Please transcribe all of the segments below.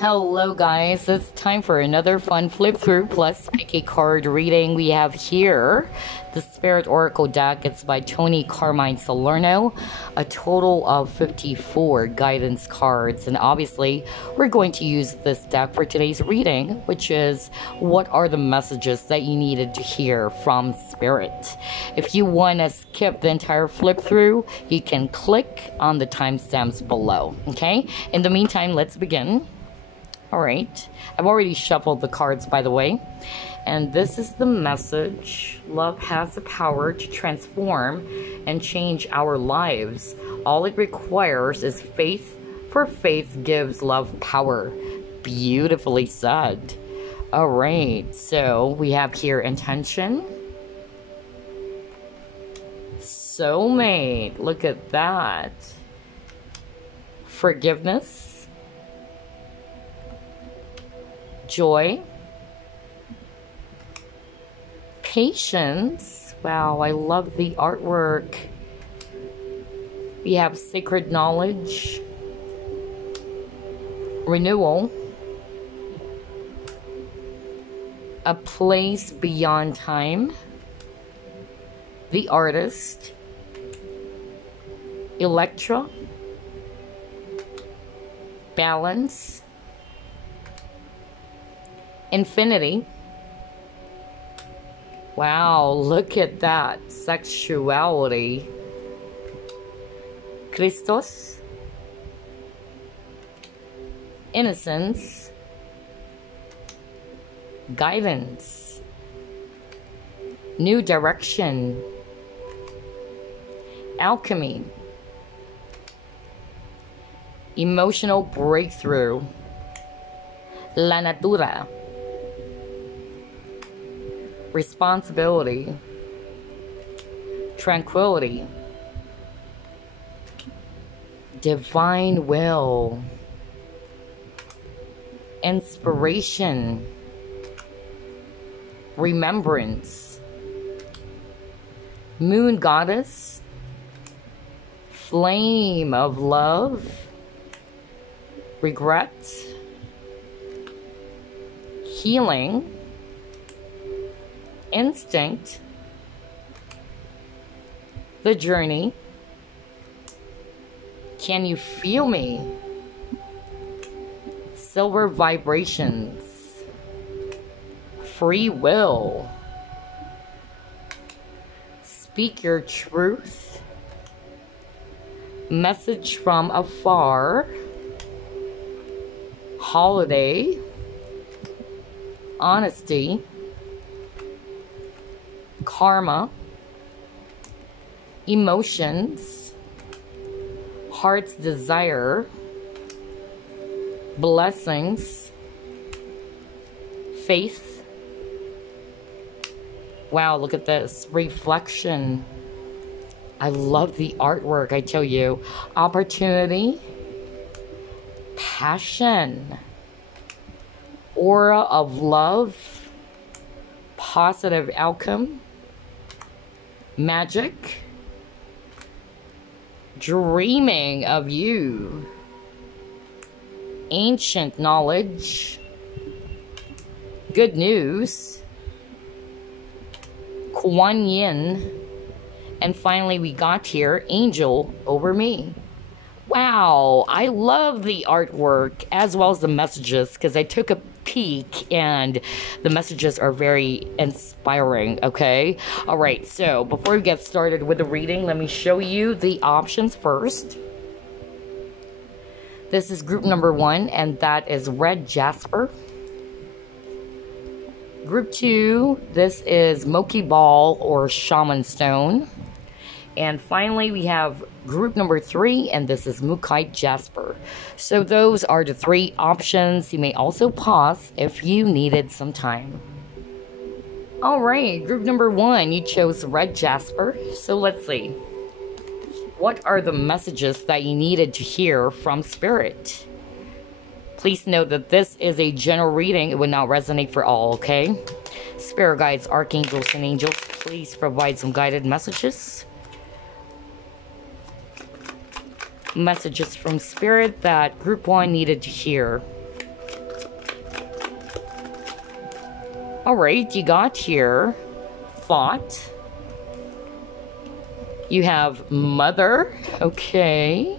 Hello guys, it's time for another fun flip through plus pick a card reading. We have here the Spirit Oracle deck. It's by Toni, Carmine, Salerno. A total of 54 guidance cards, and obviously we're going to use this deck for today's reading, which is what are the messages that you needed to hear from Spirit. If you want to skip the entire flip through, you can click on the timestamps below. Okay, in the meantime, let's begin. Alright, I've already shuffled the cards, by the way. And this is the message. Love has the power to transform and change our lives. All it requires is faith, for faith gives love power. Beautifully said. Alright, so we have here intention. Soulmate, look at that. Forgiveness. Joy, patience. Wow, I love the artwork. We have sacred knowledge, renewal, a place beyond time, the artist, Electra, balance, infinity. Wow, look at that. Sexuality. Christos. Innocence. Guidance. New direction. Alchemy. Emotional breakthrough. La natura. Responsibility, tranquility, divine will, inspiration, remembrance, moon goddess, flame of love, regret, healing, instinct, the journey, can you feel me, silver vibrations, free will, speak your truth, message from afar, holiday, honesty, karma, emotions, heart's desire, blessings, faith. Wow, look at this. Reflection. I love the artwork, I tell you. Opportunity, passion, aura of love, positive outcome, magic, dreaming of you, ancient knowledge, good news, Kuan Yin, and finally we got here, angel over me. Wow, I love the artwork as well as the messages because I took a peek and the messages are very inspiring. Okay, all right, so before we get started with the reading, let me show you the options first. This is group number 1, and that is red Jasper. Group 2, this is Moqui ball or Shaman stone. And finally, we have group number 3, and this is Mookaite Jasper. So those are the 3 options. You may also pause if you needed some time. Alright, group number 1, you chose red Jasper. So let's see. What are the messages that you needed to hear from Spirit? Please note that this is a general reading. It would not resonate for all, okay? Spirit guides, archangels, and angels, please provide some guided messages. Messages from Spirit that Group 1 needed to hear. Alright, you got here thought. You have mother. Okay.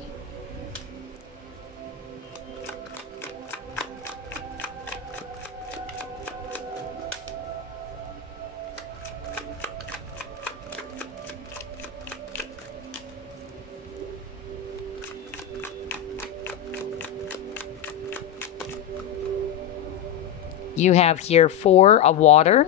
You have here 4 of water.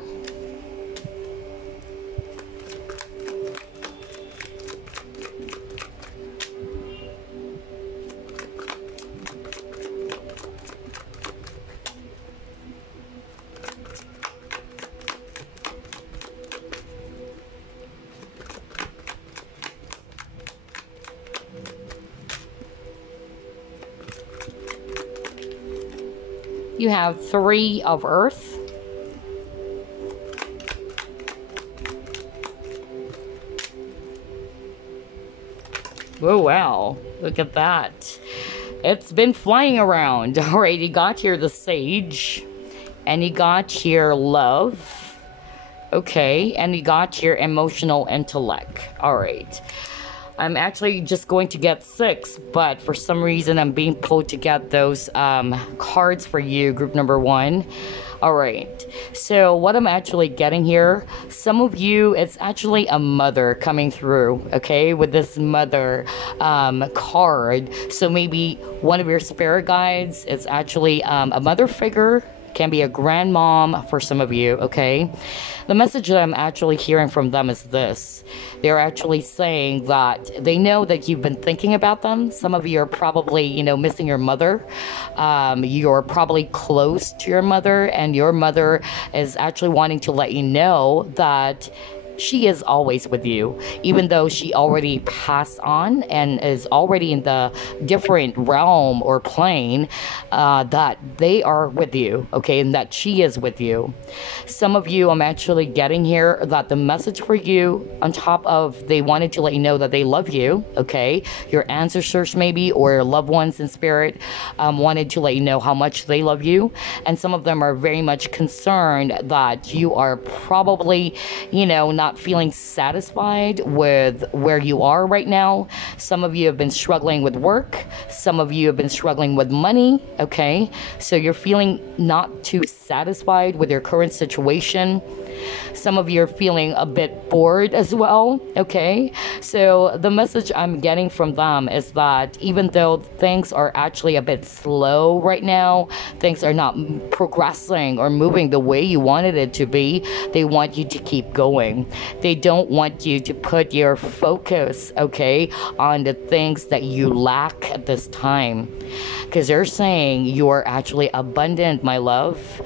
You have 3 of earth. Oh, wow. Look at that. It's been flying around. Alright, you got here the sage. And you got here love. Okay, and you got here emotional intellect. Alright. I'm actually just going to get 6, but for some reason I'm being pulled to get those cards for you, group number 1. Alright, so what I'm actually getting here, some of you, it's actually a mother coming through, okay, with this mother card. So maybe one of your spirit guides, it's actually a mother figure. Can be a grandmom for some of you, okay? The message that I'm actually hearing from them is this. They're actually saying that they know that you've been thinking about them. Some of you are probably, you know, missing your mother. You're probably close to your mother, and your mother is actually wanting to let you know that she is always with you, even though she already passed on and is already in the different realm or plane, that they are with you, okay, and that she is with you. Some of you, I'm actually getting here that the message for you, on top of they wanted to let you know that they love you, okay, your ancestors maybe, or your loved ones in spirit, wanted to let you know how much they love you, and some of them are very much concerned that you are probably, you know, not feeling satisfied with where you are right now. Some of you have been struggling with work. Some of you have been struggling with money, okay? So you're feeling not too satisfied with your current situation. Some of you are feeling a bit bored as well, okay? So the message I'm getting from them is that even though things are actually a bit slow right now, things are not progressing or moving the way you wanted it to be, they want you to keep going. They don't want you to put your focus, okay, on the things that you lack at this time. Because they're saying you're actually abundant, my love.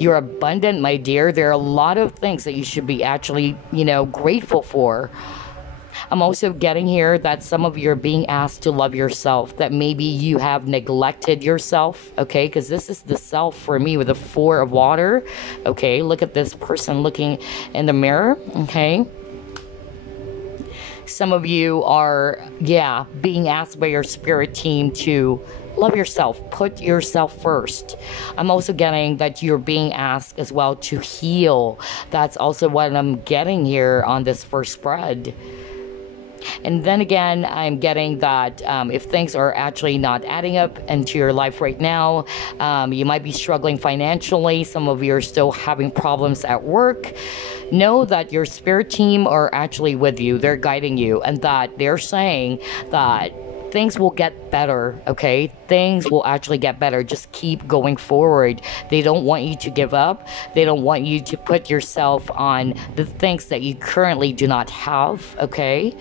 You're abundant, my dear. There are a lot of things that you should be actually, you know, grateful for. I'm also getting here that some of you are being asked to love yourself, that maybe you have neglected yourself, okay? Because this is the self for me with the 4 of water, okay? Look at this person looking in the mirror, okay? Some of you are, yeah, being asked by your spirit team to love yourself, put yourself first. I'm also getting that you're being asked as well to heal. That's also what I'm getting here on this first spread. And then again, I'm getting that if things are actually not adding up into your life right now, you might be struggling financially. Some of you are still having problems at work. Know that your spirit team are actually with you. They're guiding you, and that they're saying that things will get better, okay? Things will actually get better. Just keep going forward. They don't want you to give up. They don't want you to put yourself on the things that you currently do not have, okay?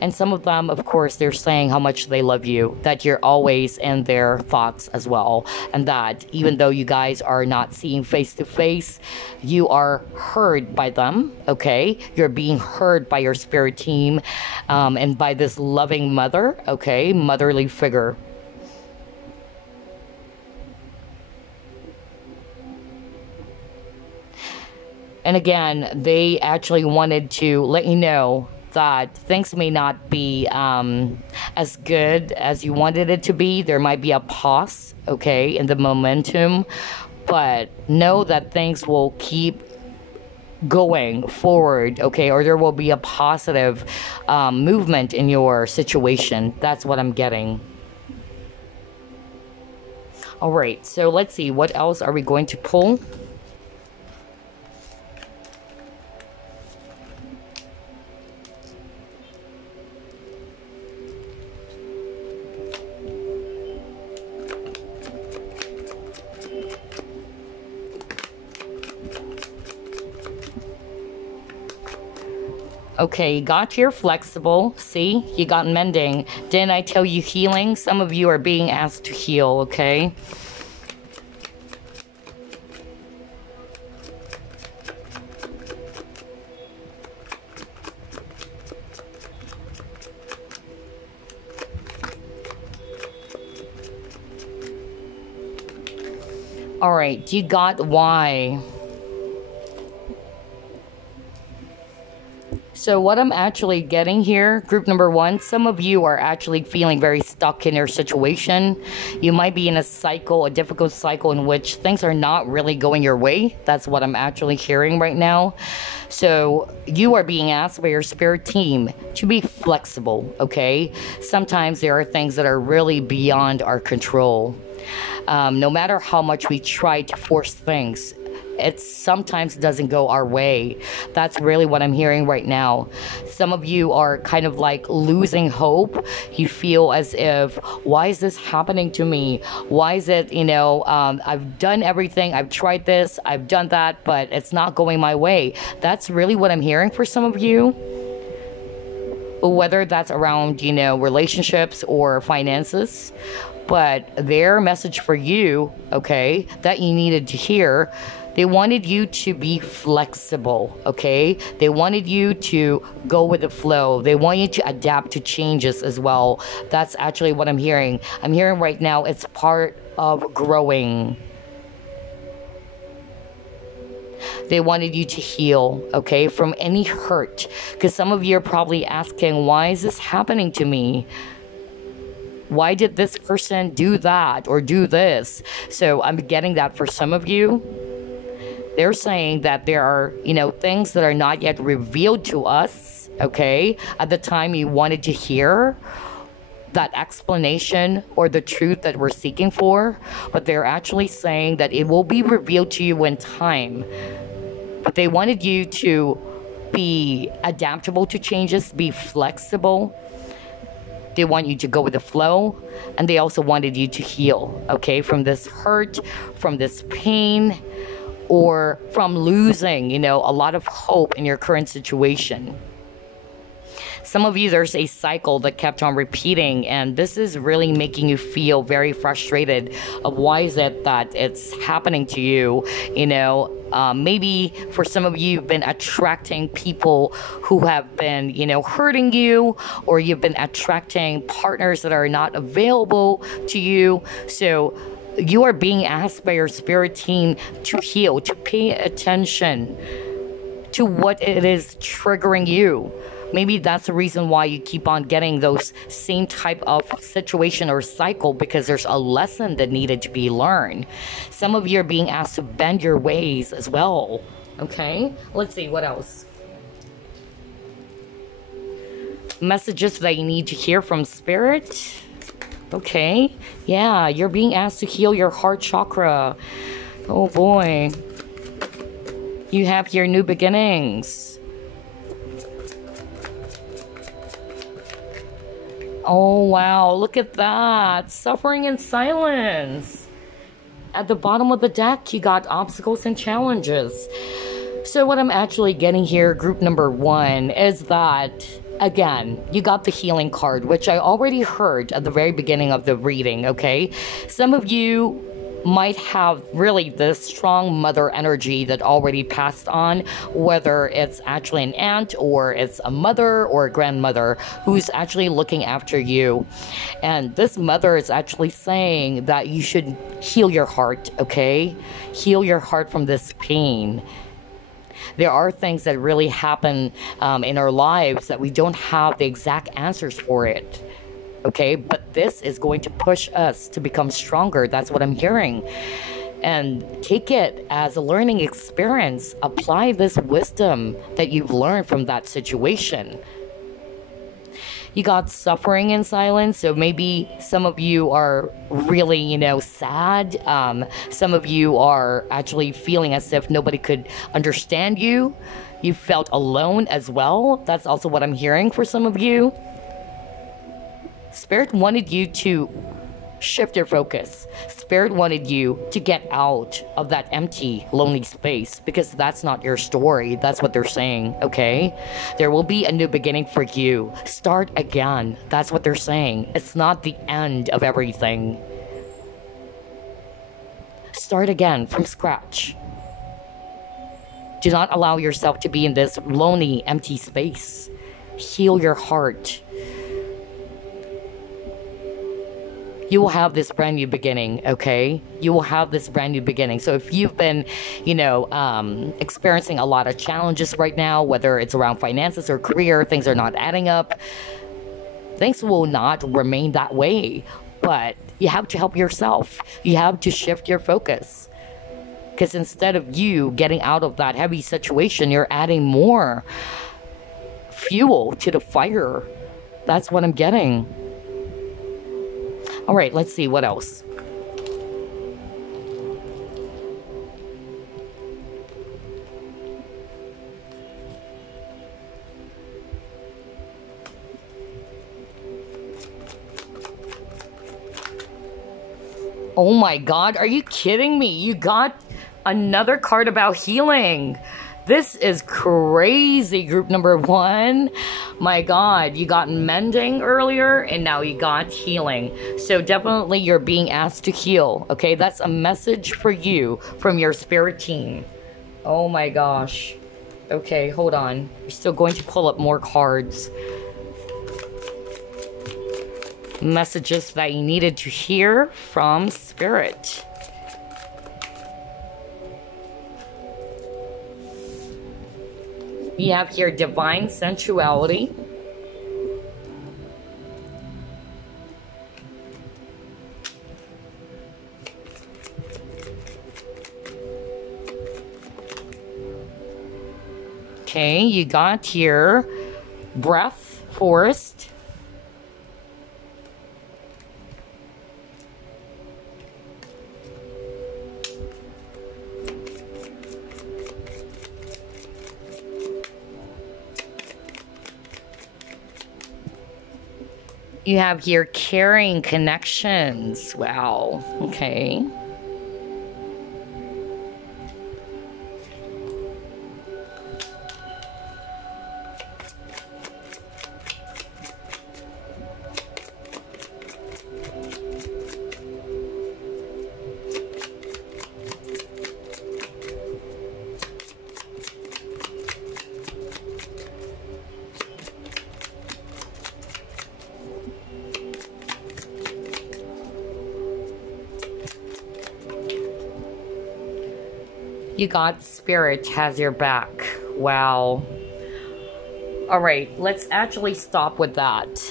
And some of them, of course, they're saying how much they love you, that you're always in their thoughts as well, and that even though you guys are not seeing face to face, you are heard by them, okay? You're being heard by your spirit team, and by this loving mother, okay? Motherly figure. And again, they actually wanted to let you know that things may not be as good as you wanted it to be. There might be a pause, okay, in the momentum. but know that things will keep going forward, okay, or there will be a positive movement in your situation. That's what I'm getting. All right, so let's see, what else are we going to pull? Okay, you got here flexible. See, you got mending. Didn't I tell you healing? Some of you are being asked to heal, okay? All right, you got why. So what I'm actually getting here, group number one, some of you are actually feeling very stuck in your situation. You might be in a cycle, a difficult cycle in which things are not really going your way. That's what I'm actually hearing right now. So you are being asked by your spirit team to be flexible, okay? Sometimes there are things that are really beyond our control. No matter how much we try to force things, it sometimes doesn't go our way. That's really what I'm hearing right now. Some of you are kind of like losing hope. You feel as if, why is this happening to me? Why is it, I've done everything. I've tried this, I've done that, but it's not going my way. That's really what I'm hearing for some of you. Whether that's around, relationships or finances. But their message for you, okay, that you needed to hear, they wanted you to be flexible, okay? They wanted you to go with the flow. They want you to adapt to changes as well. That's actually what I'm hearing. I'm hearing right now it's part of growing. They wanted you to heal, okay, from any hurt. Because some of you are probably asking, why is this happening to me? Why did this person do that or do this? So I'm getting that for some of you. They're saying that there are, things that are not yet revealed to us, okay, at the time you wanted to hear that explanation or the truth that we're seeking for, but they're actually saying that it will be revealed to you in time. But they wanted you to be adaptable to changes, be flexible. They want you to go with the flow, and they also wanted you to heal, okay, from this hurt, from this pain, or from losing, a lot of hope in your current situation. Some of you, there's a cycle that kept on repeating, and this is really making you feel very frustrated of why is it that it's happening to you. Maybe for some of you, you've been attracting people who have been, hurting you, or you've been attracting partners that are not available to you. So you are being asked by your spirit team to heal, to pay attention to what it is triggering you. Maybe that's the reason why you keep on getting those same type of situation or cycle, because there's a lesson that needed to be learned. Some of you are being asked to bend your ways as well. Okay, let's see what else. Messages that you need to hear from spirit. Okay, yeah, you're being asked to heal your heart chakra. Oh boy. You have your new beginnings. Oh, wow. Look at that. Suffering in silence. At the bottom of the deck, you got obstacles and challenges. So what I'm actually getting here, group number one, is that, again, you got the healing card, which I already heard at the very beginning of the reading, okay? Some of you might have really this strong mother energy that already passed on, whether it's actually an aunt or it's a mother or a grandmother who's actually looking after you. And this mother is actually saying that you should heal your heart, okay? Heal your heart from this pain. There are things that really happen in our lives that we don't have the exact answers for it. Okay, but this is going to push us to become stronger. That's what I'm hearing. and take it as a learning experience. Apply this wisdom that you've learned from that situation. You got suffering in silence, so maybe some of you are really, sad. Some of you are actually feeling as if nobody could understand you. You felt alone as well. That's also what I'm hearing for some of you. Spirit wanted you to shift your focus. Spirit wanted you to get out of that empty, lonely space, because that's not your story. That's what they're saying, okay? There will be a new beginning for you. Start again. That's what they're saying. It's not the end of everything. Start again from scratch. Do not allow yourself to be in this lonely, empty space. Heal your heart. You will have this brand new beginning, okay? You will have this brand new beginning. So if you've been, experiencing a lot of challenges right now, whether it's around finances or career, things are not adding up, things will not remain that way. But you have to help yourself. You have to shift your focus. Because instead of you getting out of that heavy situation, you're adding more fuel to the fire. That's what I'm getting. All right, let's see what else. Oh my God, are you kidding me? You got another card about healing. This is crazy, group number 1. My God, you got mending earlier, and now you got healing. So definitely you're being asked to heal, okay? That's a message for you from your spirit team. Oh my gosh. Okay, hold on. We're still going to pull up more cards. Messages that you needed to hear from spirit. We have here divine sensuality. Okay, you got here breath, forest. You have here caring connections. Wow. Okay. You got spirit has your back. Wow. All right, let's actually stop with that.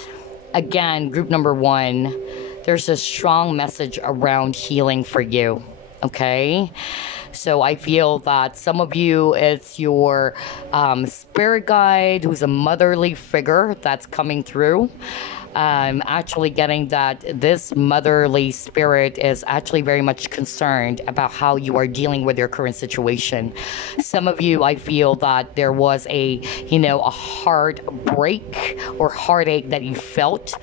Again, group number 1, there's a strong message around healing for you, okay? So I feel that some of you, it's your spirit guide who's a motherly figure that's coming through. I'm actually getting that this motherly spirit is actually very much concerned about how you are dealing with your current situation. Some of you, I feel that there was a heartbreak or heartache that you felt.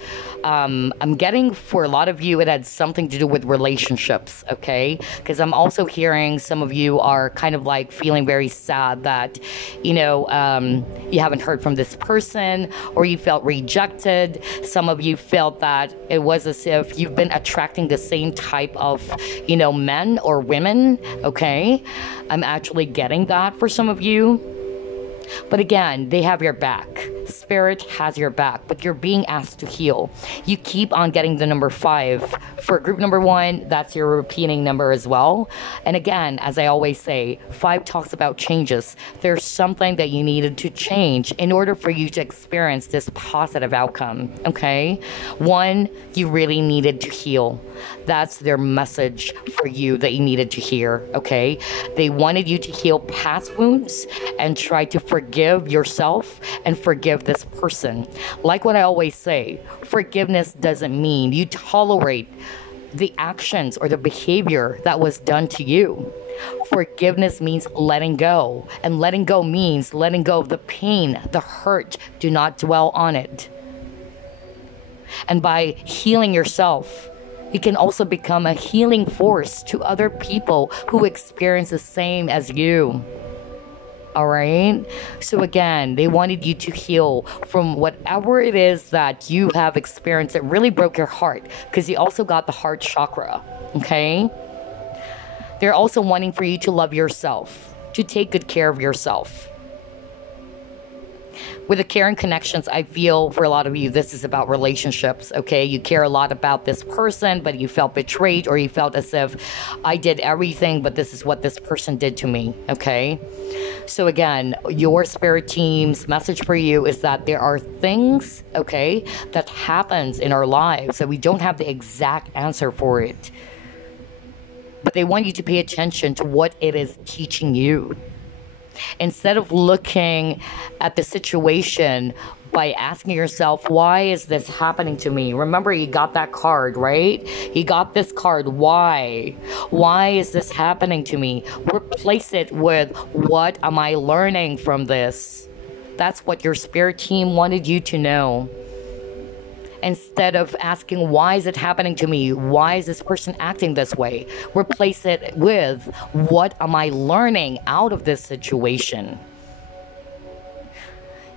I'm getting for a lot of you, it had something to do with relationships, okay? Because I'm also hearing some of you are kind of like feeling very sad that, you haven't heard from this person, or you felt rejected. Some of you felt that it was as if you've been attracting the same type of, men or women, okay? I'm actually getting that for some of you. But again, they have your back. Spirit has your back, but you're being asked to heal. You keep on getting the number 5. For group number 1, that's your repeating number as well. And again, as I always say, 5 talks about changes. There's something that you needed to change in order for you to experience this positive outcome, okay? 1, you really needed to heal. That's their message for you that you needed to hear, okay? They wanted you to heal past wounds and try to forgive yourself and forgive this person. Like what I always say, forgiveness doesn't mean you tolerate the actions or the behavior that was done to you. Forgiveness means letting go, and letting go means letting go of the pain, the hurt. Do not dwell on it. And by healing yourself, you can also become a healing force to other people who experience the same as you. All right? So again, they wanted you to heal from whatever it is that you have experienced that really broke your heart, because you also got the heart chakra, okay? They're also wanting for you to love yourself, to take good care of yourself. With the care and connections, I feel for a lot of you, this is about relationships, okay? You care a lot about this person, but you felt betrayed, or you felt as if I did everything, but this is what this person did to me, okay? So again, your spirit team's message for you is that there are things, okay, that happens in our lives that we don't have the exact answer for it. But they want you to pay attention to what it is teaching you. Instead of looking at the situation by asking yourself, why is this happening to me? Remember, you got that card, right? You got this card. Why? Why is this happening to me? Replace it with, what am I learning from this? That's what your spirit team wanted you to know. Instead of asking, why is it happening to me? Why is this person acting this way? Replace it with, what am I learning out of this situation?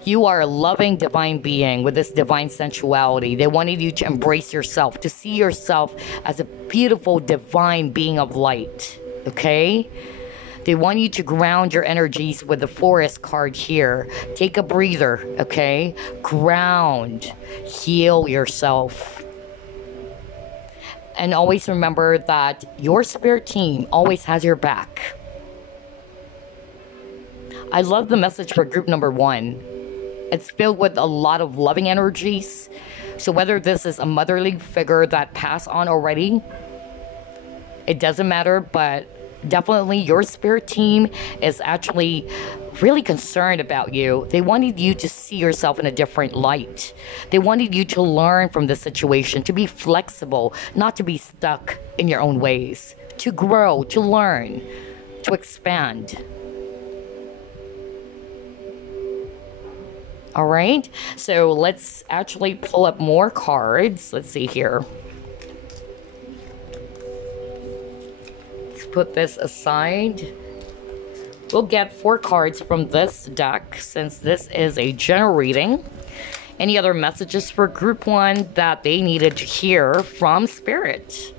You are a loving divine being with this divine sensuality. They wanted you to embrace yourself, to see yourself as a beautiful divine being of light, okay? They want you to ground your energies with the forest card here. Take a breather, okay? Ground. Heal yourself. And always remember that your spirit team always has your back. I love the message for group number 1. It's filled with a lot of loving energies. So whether this is a motherly figure that passed on already, it doesn't matter, but definitely your spirit team is actually really concerned about you. They wanted you to see yourself in a different light. They wanted you to learn from the situation, to be flexible, not to be stuck in your own ways, to grow, to learn, to expand. All right, so let's actually pull up more cards. Let's see here. Put this aside. We'll get 4 cards from this deck since this is a general reading. Any other messages for group 1 that they needed to hear from Spirit?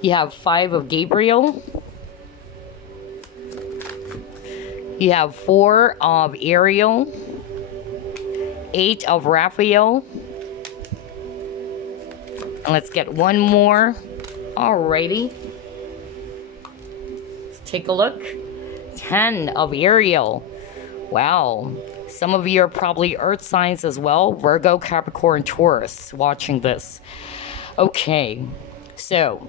You have 5 of Gabriel. You have 4 of Ariel. 8 of Raphael. And let's get one more. Alrighty. Let's take a look. 10 of Ariel. Wow. Some of you are probably earth signs as well. Virgo, Capricorn, Taurus watching this. Okay. So,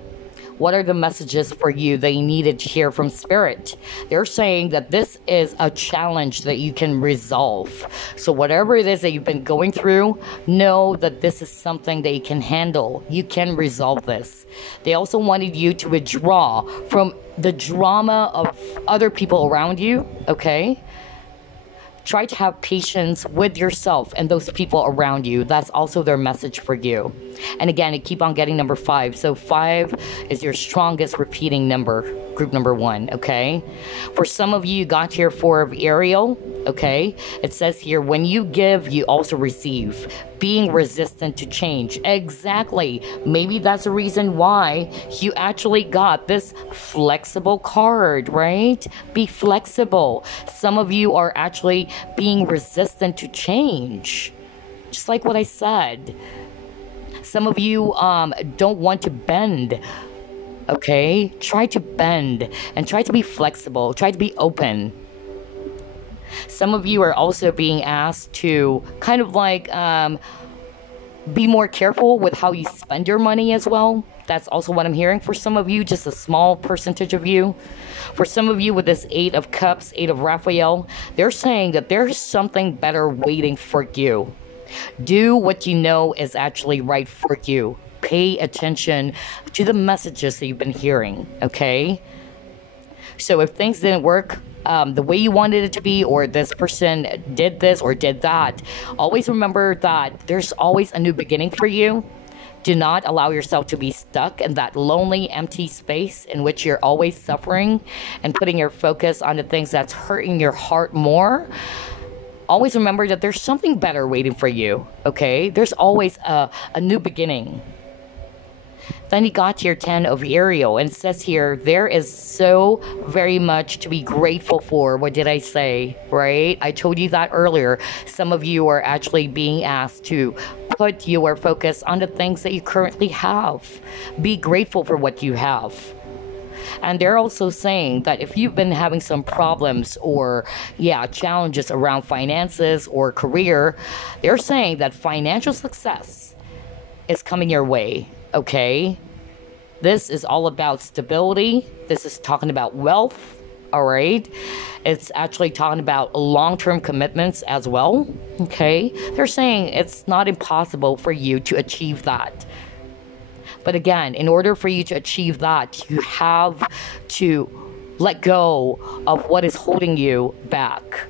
what are the messages for you that you needed to hear from Spirit? They're saying that this is a challenge that you can resolve. So whatever it is that you've been going through, know that this is something that you can handle. You can resolve this. They also wanted you to withdraw from the drama of other people around you, okay? Try to have patience with yourself and those people around you. That's also their message for you. And again, I keep on getting number 5. So 5 is your strongest repeating number. group number 1, okay? For some of you, you got here 4 of Ethereal, okay? It says here, when you give, you also receive. Being resistant to change. Exactly. Maybe that's the reason why you actually got this flexible card, right? Be flexible. Some of you are actually being resistant to change. Just like what I said. Some of you don't want to bend. Okay, try to bend and try to be flexible, try to be open. Some of you are also being asked to kind of like be more careful with how you spend your money as well. That's also what I'm hearing for some of you, just a small percentage of you. For some of you with this 8 of Cups, 8 of Raphael, they're saying that there's something better waiting for you. Do what you know is actually right for you. Pay attention to the messages that you've been hearing, okay? So if things didn't work the way you wanted it to be, or this person did this or did that, always remember that there's always a new beginning for you. Do not allow yourself to be stuck in that lonely, empty space in which you're always suffering and putting your focus on the things that's hurting your heart more. Always remember that there's something better waiting for you, okay? There's always a new beginning. Then you got your 10 of Ethereal, and it says here, there is so very much to be grateful for. What did I say, right? I told you that earlier. Some of you are actually being asked to put your focus on the things that you currently have. Be grateful for what you have. And they're also saying that if you've been having some problems or, challenges around finances or career, they're saying that financial success is coming your way. Okay, this is all about stability. This is talking about wealth, all right? It's actually talking about long-term commitments as well, okay? They're saying it's not impossible for you to achieve that. But again, in order for you to achieve that, you have to let go of what is holding you back.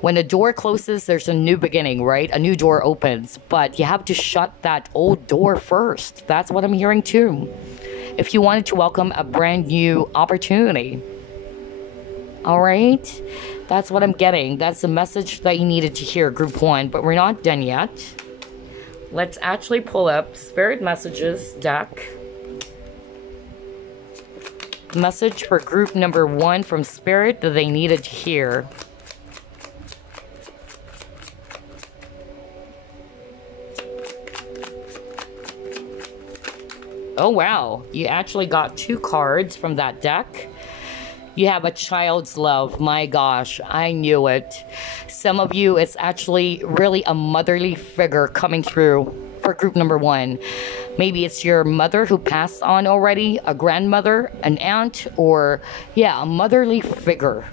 When a door closes, there's a new beginning, right? A new door opens, but you have to shut that old door first. That's what I'm hearing too. If you wanted to welcome a brand new opportunity. All right? That's what I'm getting. That's the message that you needed to hear, group 1, but we're not done yet. Let's actually pull up Spirit Messages deck. Message for group number 1 from Spirit that they needed to hear. Oh, wow. You actually got 2 cards from that deck. You have a child's love. My gosh, I knew it. Some of you, it's actually really a motherly figure coming through for group number 1. Maybe it's your mother who passed on already, a grandmother, an aunt, or, a motherly figure.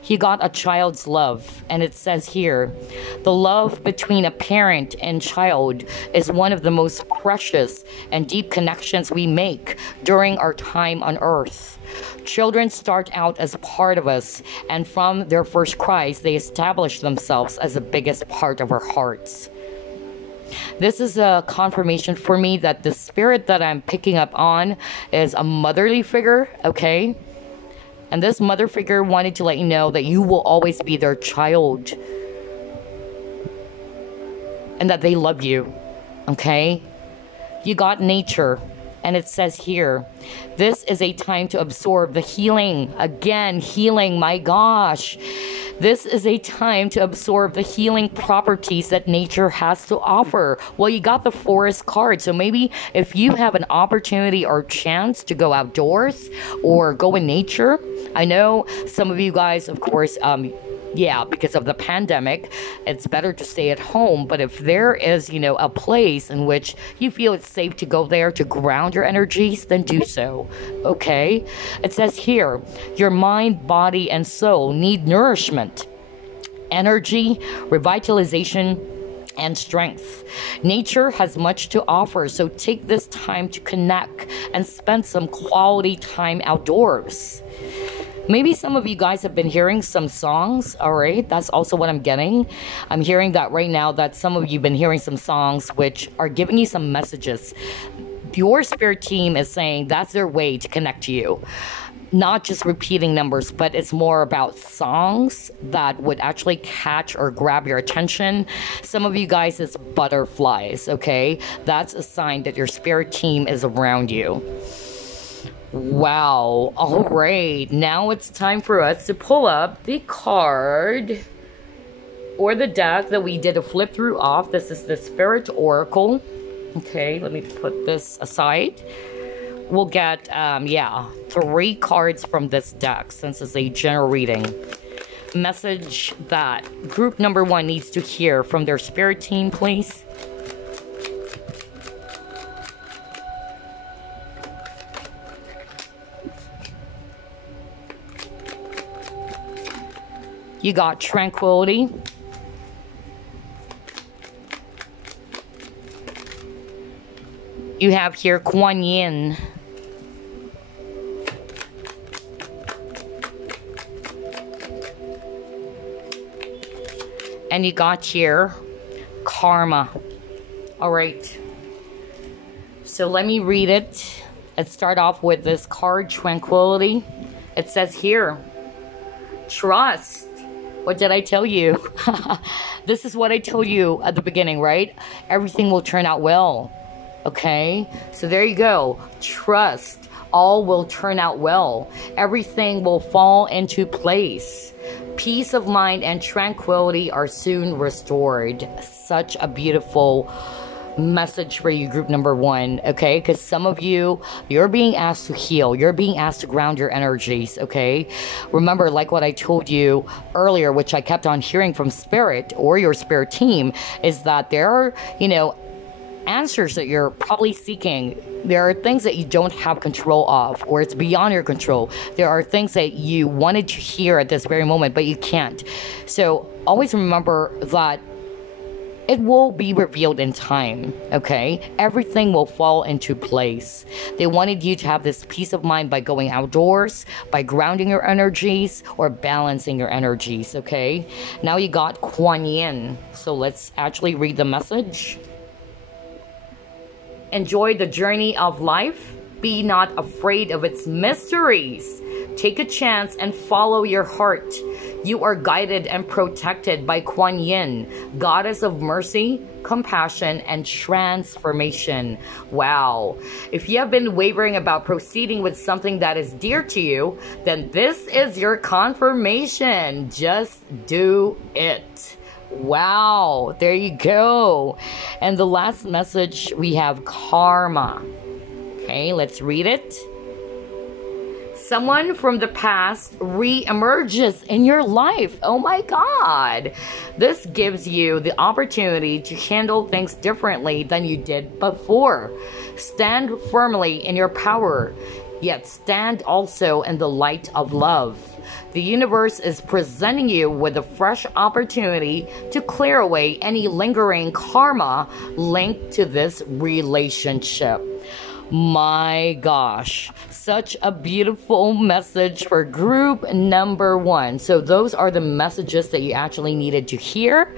He got a child's love, and it says here, the love between a parent and child is one of the most precious and deep connections we make during our time on earth. Children start out as a part of us, and from their first cries, they establish themselves as the biggest part of our hearts. This is a confirmation for me that the spirit that I'm picking up on is a motherly figure, okay? And this mother figure wanted to let you know that you will always be their child. And that they love you. Okay? You got nature. And it says here, this is a time to absorb the healing. Again, healing, my gosh. This is a time to absorb the healing properties that nature has to offer. Well, you got the forest card. So maybe if you have an opportunity or chance to go outdoors or go in nature. I know some of you guys, of course, because of the pandemic, it's better to stay at home. But if there is, a place in which you feel it's safe to go there to ground your energies, then do so. Okay? It says here, your mind, body, and soul need nourishment, energy, revitalization, and strength. Nature has much to offer, so take this time to connect and spend some quality time outdoors. Maybe some of you guys have been hearing some songs, all right? That's also what I'm getting. I'm hearing that right now that some of you have been hearing some songs which are giving you some messages. your spirit team is saying that's their way to connect to you. Not just repeating numbers, but it's more about songs that would actually catch or grab your attention. Some of you guys, it's butterflies, okay? That's a sign that your spirit team is around you. Wow. All right. Now it's time for us to pull up the card or the deck that we did a flip through off. This is the Spirit Oracle. Okay, let me put this aside. We'll get, 3 cards from this deck since it's a general reading. Message that group number 1 needs to hear from their spirit team, please. You got tranquility. You have here Kuan Yin. And you got here karma. All right. So let me read it. Let's start off with this card, tranquility. It says here, trust. What did I tell you? This is what I told you at the beginning, right? Everything will turn out well. Okay? So there you go. Trust. All will turn out well. Everything will fall into place. Peace of mind and tranquility are soon restored. Such a beautiful message for you, group number 1, okay? Because some of you, you're being asked to heal. You're being asked to ground your energies, okay? Remember, like what I told you earlier, which I kept on hearing from Spirit or your spirit team, is that there are, answers that you're probably seeking. There are things that you don't have control of, or it's beyond your control. There are things that you wanted to hear at this very moment, but you can't. So always remember that it will be revealed in time, okay? Everything will fall into place. They wanted you to have this peace of mind by going outdoors, by grounding your energies, or balancing your energies, okay? Now you got Kuan Yin. So let's actually read the message. Enjoy the journey of life. Be not afraid of its mysteries. Take a chance and follow your heart. You are guided and protected by Kuan Yin, goddess of mercy, compassion, and transformation. Wow. If you have been wavering about proceeding with something that is dear to you, then this is your confirmation. Just do it. Wow, there you go. And the last message, we have karma. Okay, let's read it. Someone from the past re-emerges in your life. Oh my God. This gives you the opportunity to handle things differently than you did before. Stand firmly in your power, yet stand also in the light of love. The universe is presenting you with a fresh opportunity to clear away any lingering karma linked to this relationship. My gosh, such a beautiful message for group number 1. So those are the messages that you actually needed to hear.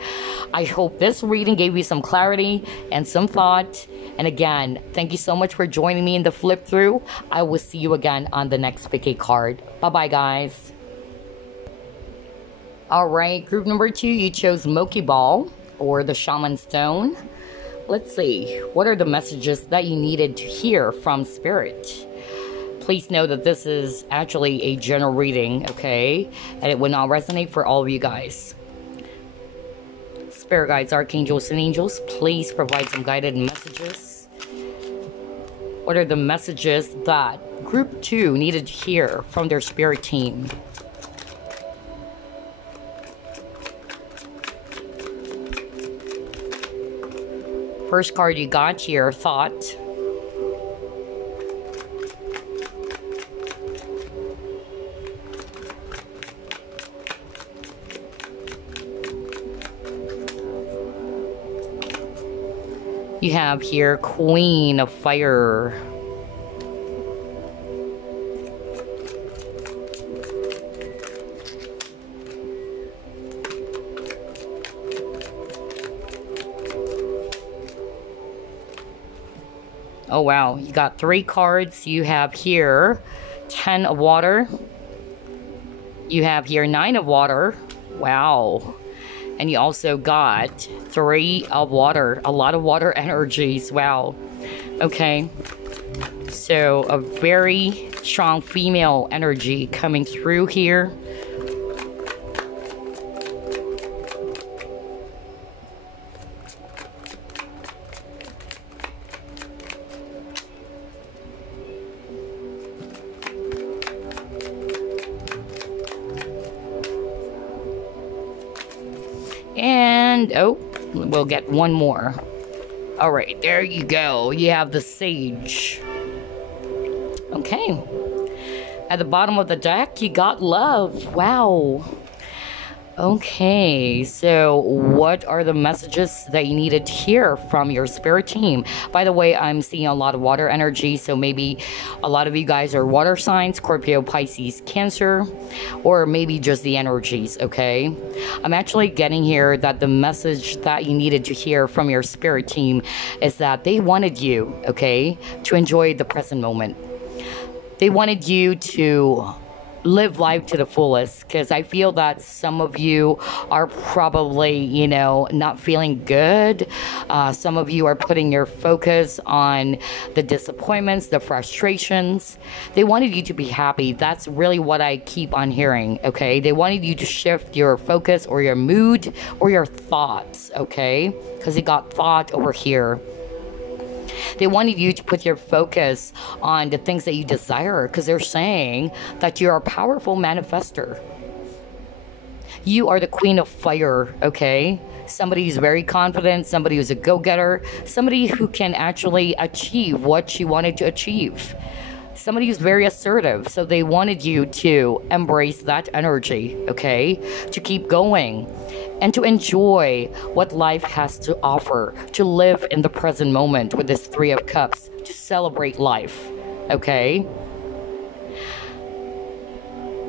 I hope this reading gave you some clarity and some thought. And again, thank you so much for joining me in the flip through. I will see you again on the next pick a card. Bye-bye, guys. All right, group number 2, you chose Moqui Ball or the Shaman Stone. Let's see, what are the messages that you needed to hear from Spirit? Please know that this is actually a general reading, okay? And it will not resonate for all of you guys. Spirit guides, archangels, and angels, please provide some guided messages. What are the messages that group 2 needed to hear from their spirit team? First card you got here, thought. You have here Queen of Fire. Oh wow, you got 3 cards. You have here 10 of water. You have here 9 of water. Wow. And you also got 3 of water. A lot of water energies. Wow. Okay. So a very strong female energy coming through here. And, oh, we'll get one more. All right, there you go. You have the Sage. Okay. At the bottom of the deck, you got Love. Wow. Okay, so what are the messages that you needed to hear from your spirit team? By the way, I'm seeing a lot of water energy, so maybe a lot of you guys are water signs, Scorpio, Pisces, Cancer, or maybe just the energies, okay? I'm actually getting here that the message that you needed to hear from your spirit team is that they wanted you, okay, to enjoy the present moment. They wanted you to live life to the fullest, because I feel that some of you are probably, you know, not feeling good. Some of you are putting your focus on the disappointments, the frustrations. They wanted you to be happy. That's really what I keep on hearing, okay? They wanted you to shift your focus or your mood or your thoughts, okay? Because it got thought over here. They wanted you to put your focus on the things that you desire, because they're saying that you're a powerful manifester. You are the queen of fire, okay? Somebody who's very confident, somebody who's a go-getter, somebody who can actually achieve what she wanted to achieve. Somebody who's very assertive, so they wanted you to embrace that energy, okay? To keep going and to enjoy what life has to offer, to live in the present moment with this 3 of Cups, to celebrate life, okay?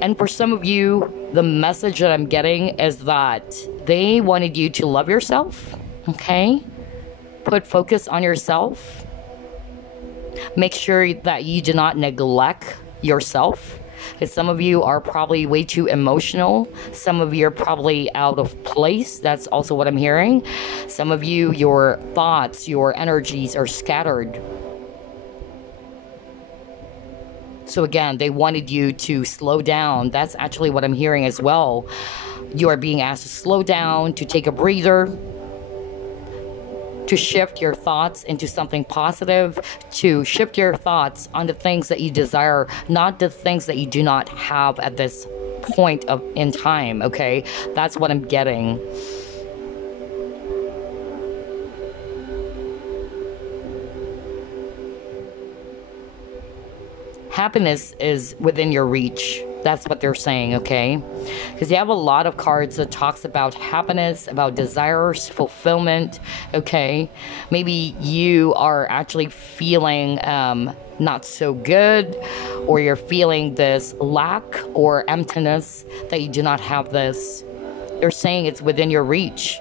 And for some of you, the message that I'm getting is that they wanted you to love yourself, okay? Put focus on yourself. Make sure that you do not neglect yourself. Because some of you are probably way too emotional. Some of you are probably out of place. That's also what I'm hearing. Some of you, your thoughts, your energies are scattered. So again, they wanted you to slow down. That's actually what I'm hearing as well. You are being asked to slow down, to take a breather, to shift your thoughts into something positive, to shift your thoughts on the things that you desire, not the things that you do not have at this point in time, okay? That's what I'm getting. Happiness is within your reach. That's what they're saying, okay? Because you have a lot of cards that talks about happiness, about desires, fulfillment, okay? Maybe you are actually feeling not so good, or you're feeling this lack or emptiness that you do not have this. They're saying it's within your reach.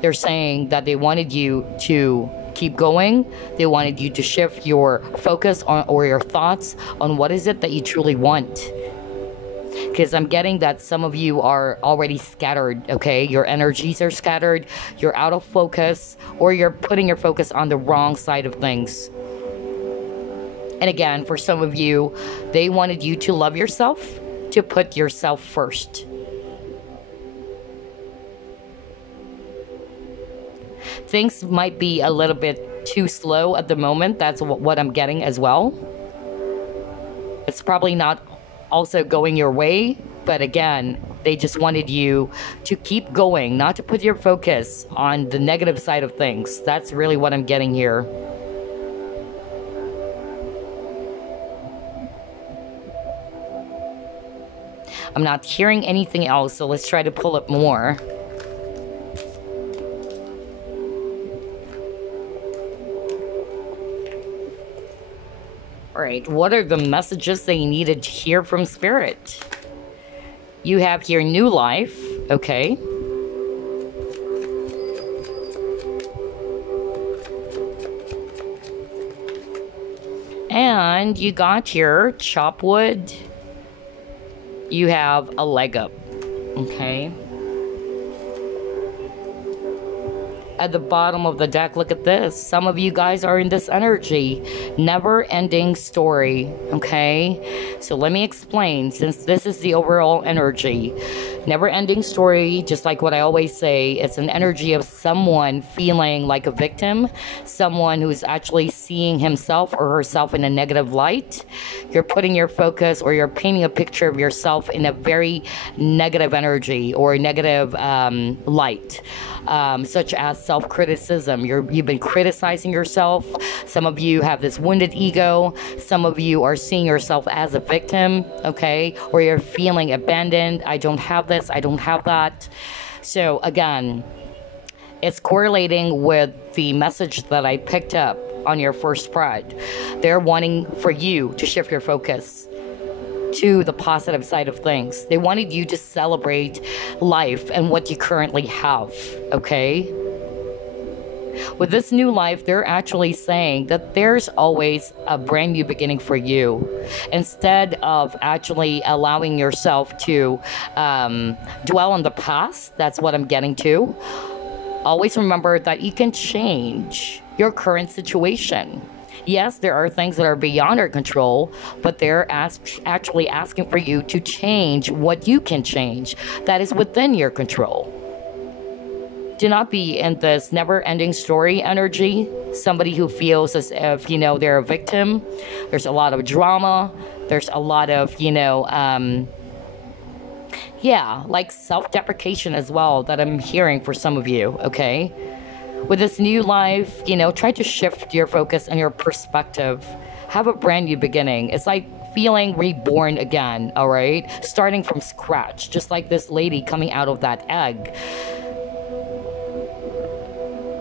They're saying that they wanted you to keep going. They wanted you to shift your focus on, or your thoughts on what is it that you truly want. Because I'm getting that some of you are already scattered, okay? Your energies are scattered, you're out of focus, or you're putting your focus on the wrong side of things. And again, for some of you, they wanted you to love yourself, to put yourself first. Things might be a little bit too slow at the moment. That's what I'm getting as well. It's probably not also going your way, but again, they just wanted you to keep going, not to put your focus on the negative side of things. That's really what I'm getting here. I'm not hearing anything else, so let's try to pull up more. Alright, what are the messages that you needed to hear from Spirit? You have here new life, okay. And you got here chop wood. You have a leg up. Okay. At the bottom of the deck, look at this. Some of you guys are in this energy. Never-ending story, okay? So let me explain, since this is the overall energy. Never-ending story, just like what I always say, it's an energy of someone feeling like a victim, someone who's actually seeing himself or herself in a negative light. You're putting your focus, or you're painting a picture of yourself in a very negative energy or negative light. Such as self-criticism. You've been criticizing yourself. Some of you have this wounded ego. Some of you are seeing yourself as a victim, okay? Or you're feeling abandoned. I don't have this. I don't have that. So again, it's correlating with the message that I picked up on your first spread. They're wanting for you to shift your focus to the positive side of things. They wanted you to celebrate life and what you currently have, okay? With this new life, they're actually saying that there's always a brand new beginning for you. Instead of actually allowing yourself to dwell on the past, that's what I'm getting to. Always remember that you can change your current situation. Yes, there are things that are beyond our control, but they're actually asking for you to change what you can change that is within your control. Do not be in this never-ending story energy. Somebody who feels as if, you know, they're a victim. There's a lot of drama. There's a lot of, you know, yeah, like self-deprecation as well that I'm hearing for some of you, okay? With this new life, you know, try to shift your focus and your perspective. Have a brand new beginning. It's like feeling reborn again, all right? Starting from scratch, just like this lady coming out of that egg.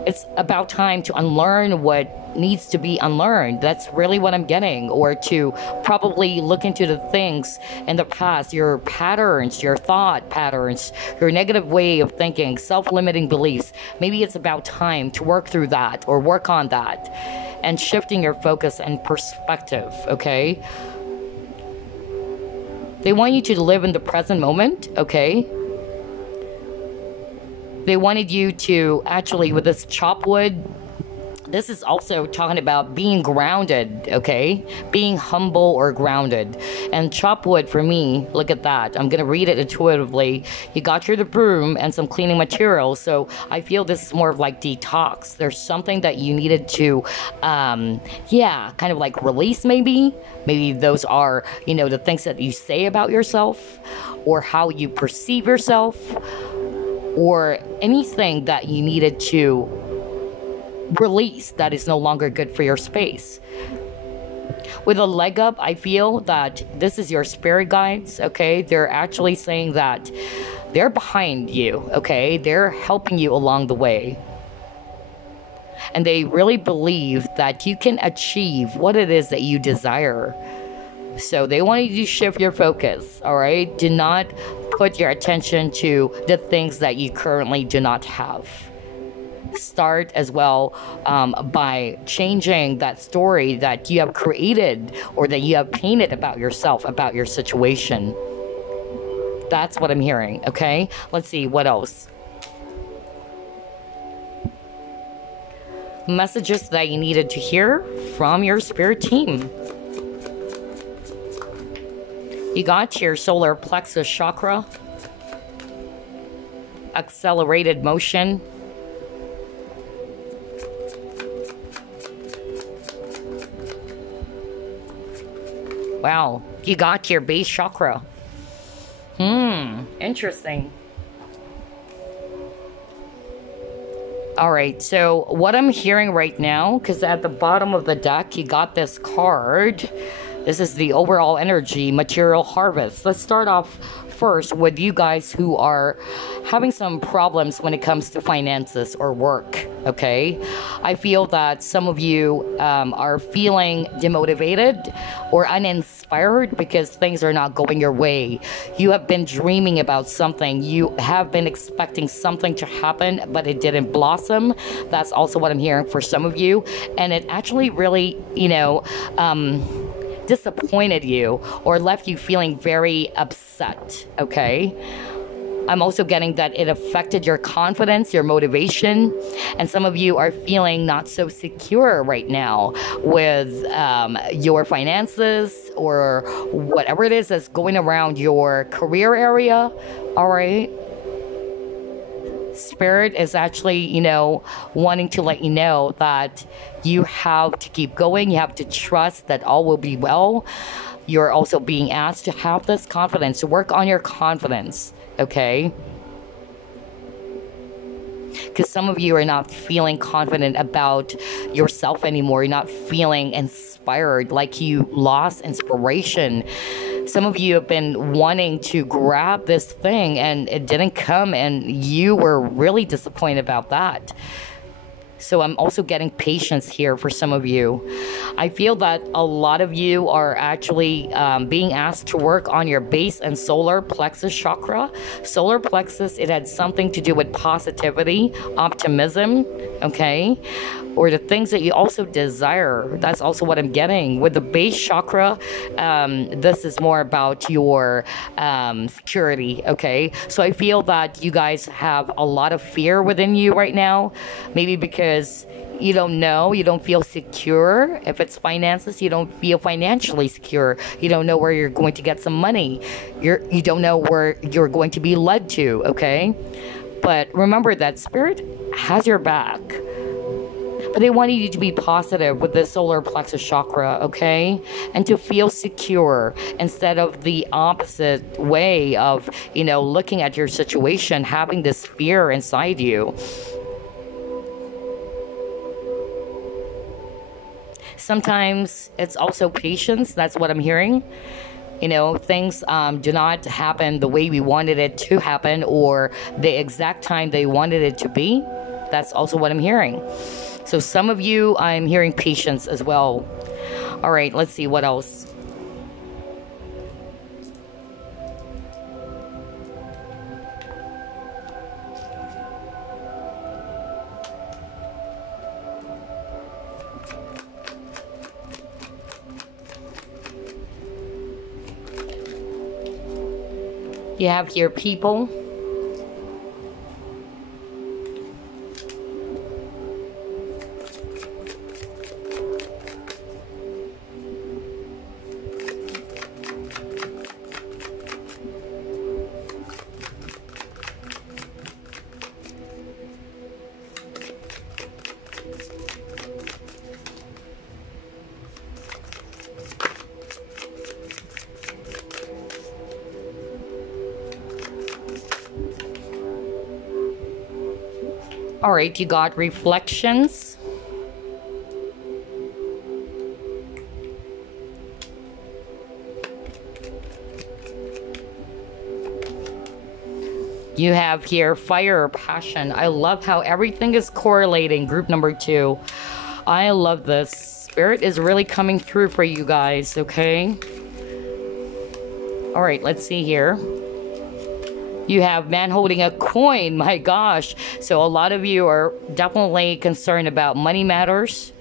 It's about time to unlearn what needs to be unlearned. That's really what I'm getting. Or to probably look into the things in the past, your patterns, your thought patterns, your negative way of thinking, self-limiting beliefs. Maybe it's about time to work through that or work on that and shifting your focus and perspective, okay? They want you to live in the present moment, okay? They wanted you to actually, with this chop wood, this is also talking about being grounded, okay? Being humble or grounded. And chop wood for me, look at that. I'm going to read it intuitively. You got your the broom and some cleaning materials. So I feel this is more of like detox. There's something that you needed to, yeah, kind of like release maybe. Maybe those are, you know, the things that you say about yourself or how you perceive yourself or anything that you needed to release that is no longer good for your space. With a leg up, I feel that this is your spirit guides, okay? They're actually saying that they're behind you, okay? They're helping you along the way. And they really believe that you can achieve what it is that you desire. So they want you to shift your focus, all right? Do not put your attention to the things that you currently do not have. Start as well by changing that story that you have created or that you have painted about yourself, about your situation. That's what I'm hearing, okay? Let's see, what else? Messages that you needed to hear from your spirit team. You got your solar plexus chakra, accelerated motion, wow, you got your base chakra. Interesting. All right, so what I'm hearing right now, because at the bottom of the deck, you got this card. This is the overall energy, material harvest. Let's start off first with you guys who are having some problems when it comes to finances or work. okay? I feel that some of you are feeling demotivated or uninspired because things are not going your way. You have been dreaming about something. You have been expecting something to happen, but it didn't blossom. That's also what I'm hearing for some of you. And it actually really, you know, disappointed you or left you feeling very upset, okay? I'm also getting that it affected your confidence, your motivation, and some of you are feeling not so secure right now with your finances or whatever it is that's going around your career area, all right? Spirit is actually, you know, wanting to let you know that you have to keep going. You have to trust that all will be well. You're also being asked to have this confidence, to work on your confidence, okay? Because some of you are not feeling confident about yourself anymore. You're not feeling inspired, like you lost inspiration. Some of you have been wanting to grab this thing and it didn't come, and you were really disappointed about that. So I'm also getting patience here for some of you. I feel that a lot of you are actually being asked to work on your base and solar plexus chakra. Solar plexus, it had something to do with positivity, optimism, okay? Or the things that you also desire. That's also what I'm getting. With the base chakra, this is more about your security, okay? So I feel that you guys have a lot of fear within you right now. Maybe because you don't know, you don't feel secure. If it's finances, you don't feel financially secure. You don't know where you're going to get some money. You don't know where you're going to be led to, okay? But remember that Spirit has your back. But they want you to be positive with the solar plexus chakra, okay? And to feel secure instead of the opposite way of, you know, looking at your situation, having this fear inside you. Sometimes it's also patience. That's what I'm hearing. You know, things do not happen the way we wanted it to happen or the exact time they wanted it to be. That's also what I'm hearing. So some of you, I'm hearing patience as well. All right, let's see what else. You have here people. All right, you got reflections. You have here fire, passion. I love how everything is correlating. Group number 2. I love this. Spirit is really coming through for you guys, okay? All right, let's see here. You have man holding a coin. My gosh. So a lot of you are definitely concerned about money matters.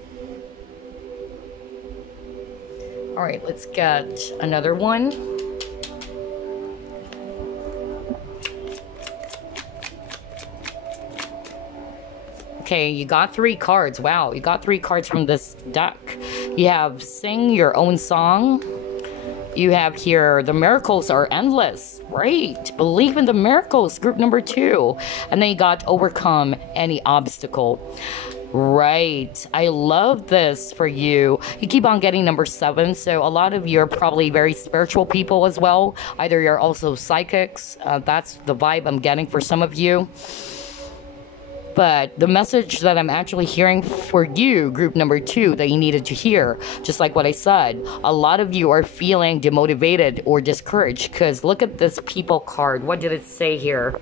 All right, let's get another one. Okay, you got 3 cards. Wow, you got 3 cards from this deck. You have sing your own song. You have here, the miracles are endless. Right. Believe in the miracles, group number 2. And then you got overcome any obstacle. Right. I love this for you. You keep on getting number 7. So a lot of you are probably very spiritual people as well. Either you're also psychics. That's the vibe I'm getting for some of you. But the message that I'm actually hearing for you, group number 2, that you needed to hear, just like what I said, a lot of you are feeling demotivated or discouraged because look at this people card. What did it say here?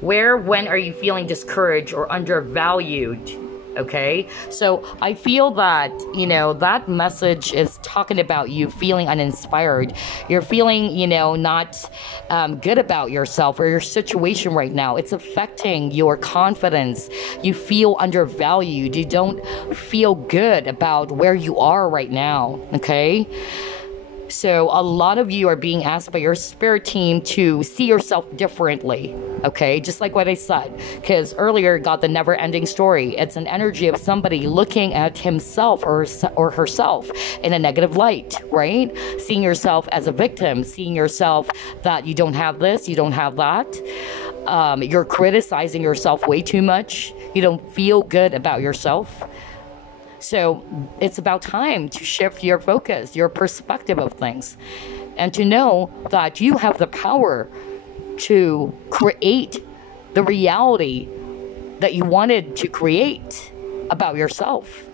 Where, when are you feeling discouraged or undervalued? Okay, so I feel that, you know, that message is talking about you feeling uninspired. You're feeling, you know, not good about yourself or your situation right now. It's affecting your confidence. You feel undervalued. You don't feel good about where you are right now. Okay. So a lot of you are being asked by your spirit team to see yourself differently, okay? Just like what I said, because earlier got the never-ending story. It's an energy of somebody looking at himself or herself in a negative light, right? Seeing yourself as a victim, seeing yourself that you don't have this, you don't have that. You're criticizing yourself way too much. You don't feel good about yourself. So it's about time to shift your focus, your perspective of things, and to know that you have the power to create the reality that you wanted to create about yourself.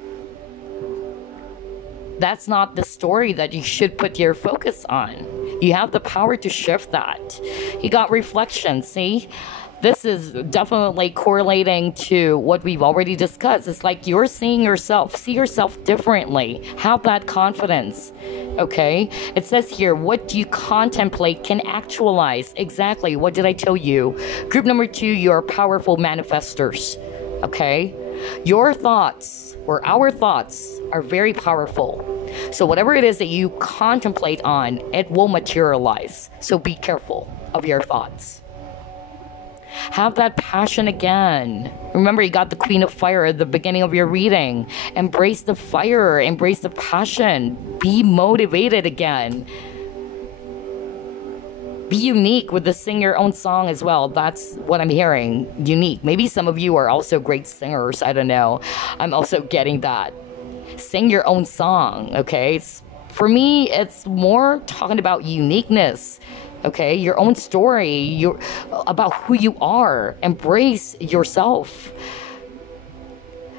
That's not the story that you should put your focus on. You have the power to shift that. You got reflection, see? This is definitely correlating to what we've already discussed. It's like you're seeing yourself. See yourself differently. Have that confidence. Okay? It says here, what do you contemplate can actualize. Exactly. What did I tell you? Group number 2, you're powerful manifestors. Okay? Your thoughts or our thoughts are very powerful. So whatever it is that you contemplate on, it will materialize. So be careful of your thoughts. Have that passion again. Remember, you got the Queen of Fire at the beginning of your reading. Embrace the fire. Embrace the passion. Be motivated again. Be unique with the sing your own song as well. That's what I'm hearing. Unique. Maybe some of you are also great singers. I don't know. I'm also getting that. Sing your own song, okay? For me, it's more talking about uniqueness. Okay, your own story, about who you are. Embrace yourself.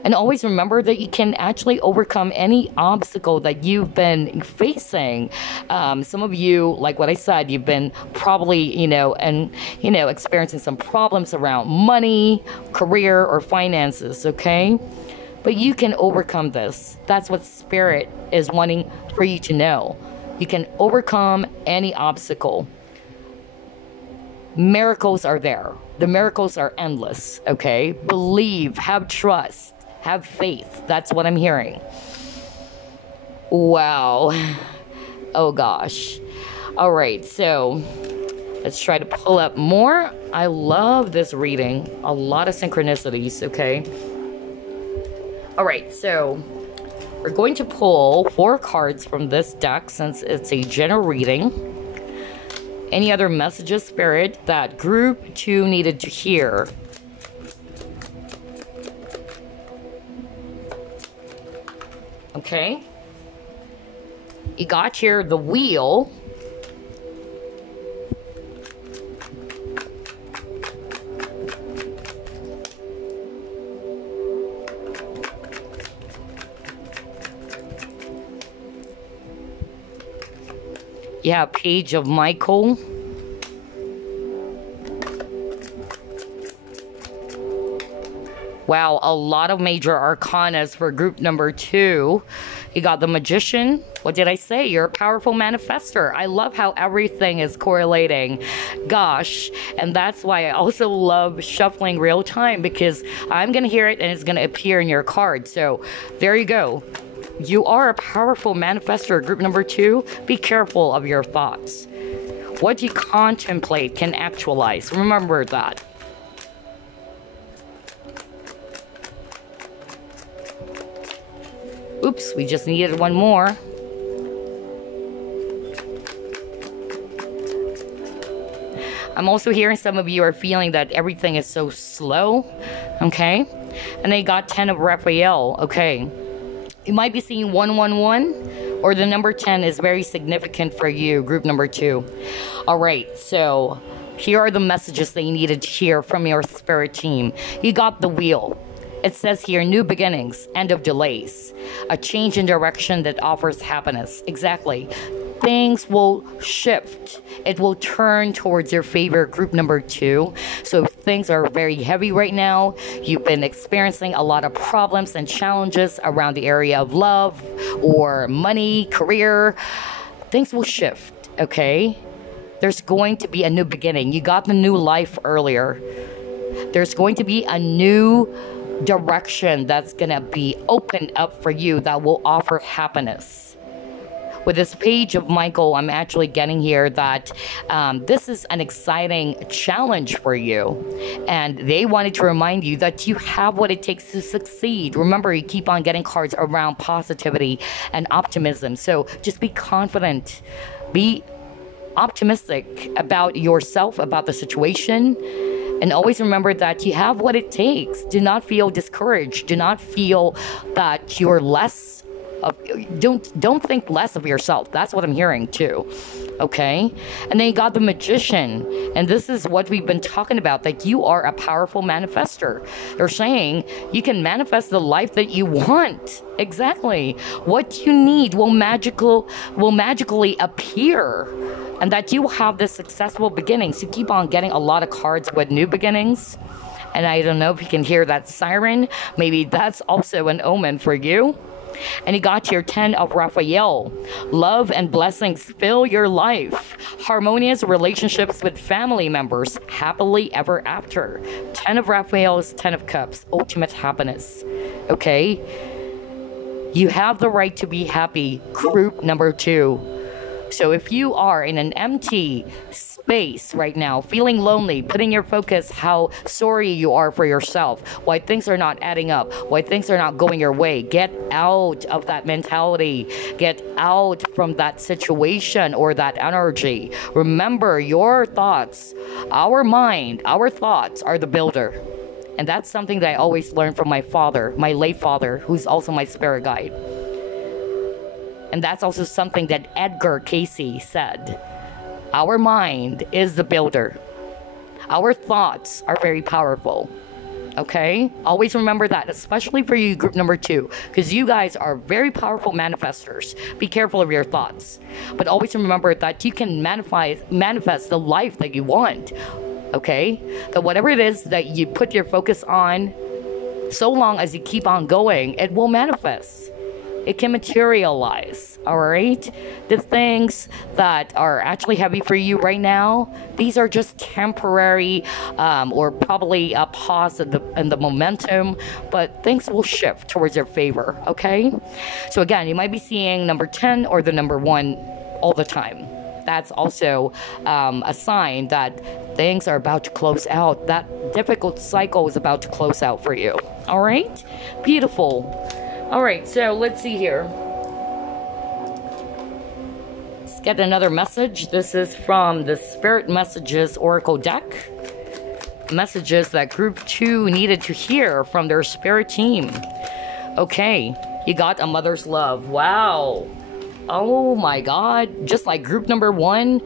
And always remember that you can actually overcome any obstacle that you've been facing. Some of you, like what I said, you've been probably, experiencing some problems around money, career, or finances, okay? But you can overcome this. That's what Spirit is wanting for you to know. You can overcome any obstacle. Miracles are there. The miracles are endless, okay? Believe, have trust, have faith. That's what I'm hearing. Wow. Oh gosh. All right, so let's try to pull up more. I love this reading. A lot of synchronicities, okay? All right, so we're going to pull 4 cards from this deck since it's a general reading. Any other messages, Spirit, that group 2 needed to hear? Okay. You got here the Wheel. Yeah, Page of Michael. Wow, a lot of major arcanas for group number 2. You got the Magician. What did I say? You're a powerful manifester. I love how everything is correlating. Gosh, and that's why I also love shuffling real time, because I'm going to hear it and it's going to appear in your card. So there you go. You are a powerful manifestor, group number 2. Be careful of your thoughts. What you contemplate can actualize. Remember that. Oops, we just needed one more. I'm also hearing some of you are feeling that everything is so slow. Okay? And they got 10 of Raphael. Okay. You might be seeing 111, or the number 10 is very significant for you, group number 2. All right, so here are the messages that you needed to hear from your spirit team. You got the Wheel. It says here, new beginnings, end of delays, a change in direction that offers happiness. Exactly. things will shift. It will turn towards your favor, group number 2. So things are very heavy right now. You've been experiencing a lot of problems and challenges around the area of love or money, career. Things will shift, okay? There's going to be a new beginning. You got the new life earlier. There's going to be a new direction that's going to be opened up for you that will offer happiness. With this page of Michael, I'm actually getting here that this is an exciting challenge for you. And they wanted to remind you that you have what it takes to succeed. Remember, you keep on getting cards around positivity and optimism. So just be confident. Be optimistic about yourself, about the situation. And always remember that you have what it takes. Do not feel discouraged. Do not feel that you're less. Don't think less of yourself. That's what I'm hearing too. Okay? And then you got the Magician. And this is what we've been talking about, that you are a powerful manifester. They're saying you can manifest the life that you want. Exactly. What you need will magically appear. And that you have this successful beginning. So keep on getting a lot of cards with new beginnings. And I don't know if you can hear that siren. Maybe that's also an omen for you. And you got your 10 of Raphael. Love and blessings fill your life. Harmonious relationships with family members. Happily ever after. 10 of Raphael is 10 of Cups. Ultimate happiness. Okay? You have the right to be happy. Group number 2. So if you are in an empty space right now, feeling lonely, putting your focus how sorry you are for yourself, why things are not adding up, why things are not going your way, get out of that mentality. Get out from that situation or that energy. Remember, your thoughts, our mind, our thoughts are the builder. And that's something that I always learned from my father, my late father, who's also my spirit guide. And that's also something that Edgar Cayce said. Our mind is the builder. Our thoughts are very powerful. Okay? Always remember that, especially for you, group number 2, because you guys are very powerful manifestors. Be careful of your thoughts. But always remember that you can manifest the life that you want. Okay? That whatever it is that you put your focus on, so long as you keep on going, it will manifest. It can materialize, all right? The things that are actually heavy for you right now, these are just temporary or probably a pause in the momentum, but things will shift towards your favor, okay? So again, you might be seeing number 10 or the number 1 all the time. That's also a sign that things are about to close out. That difficult cycle is about to close out for you, all right? Beautiful. All right, so let's see here. Let's get another message. This is from the Spirit Messages Oracle deck. Messages that Group 2 needed to hear from their spirit team. Okay, you got a mother's love. Wow. Oh my God. Just like group number 1,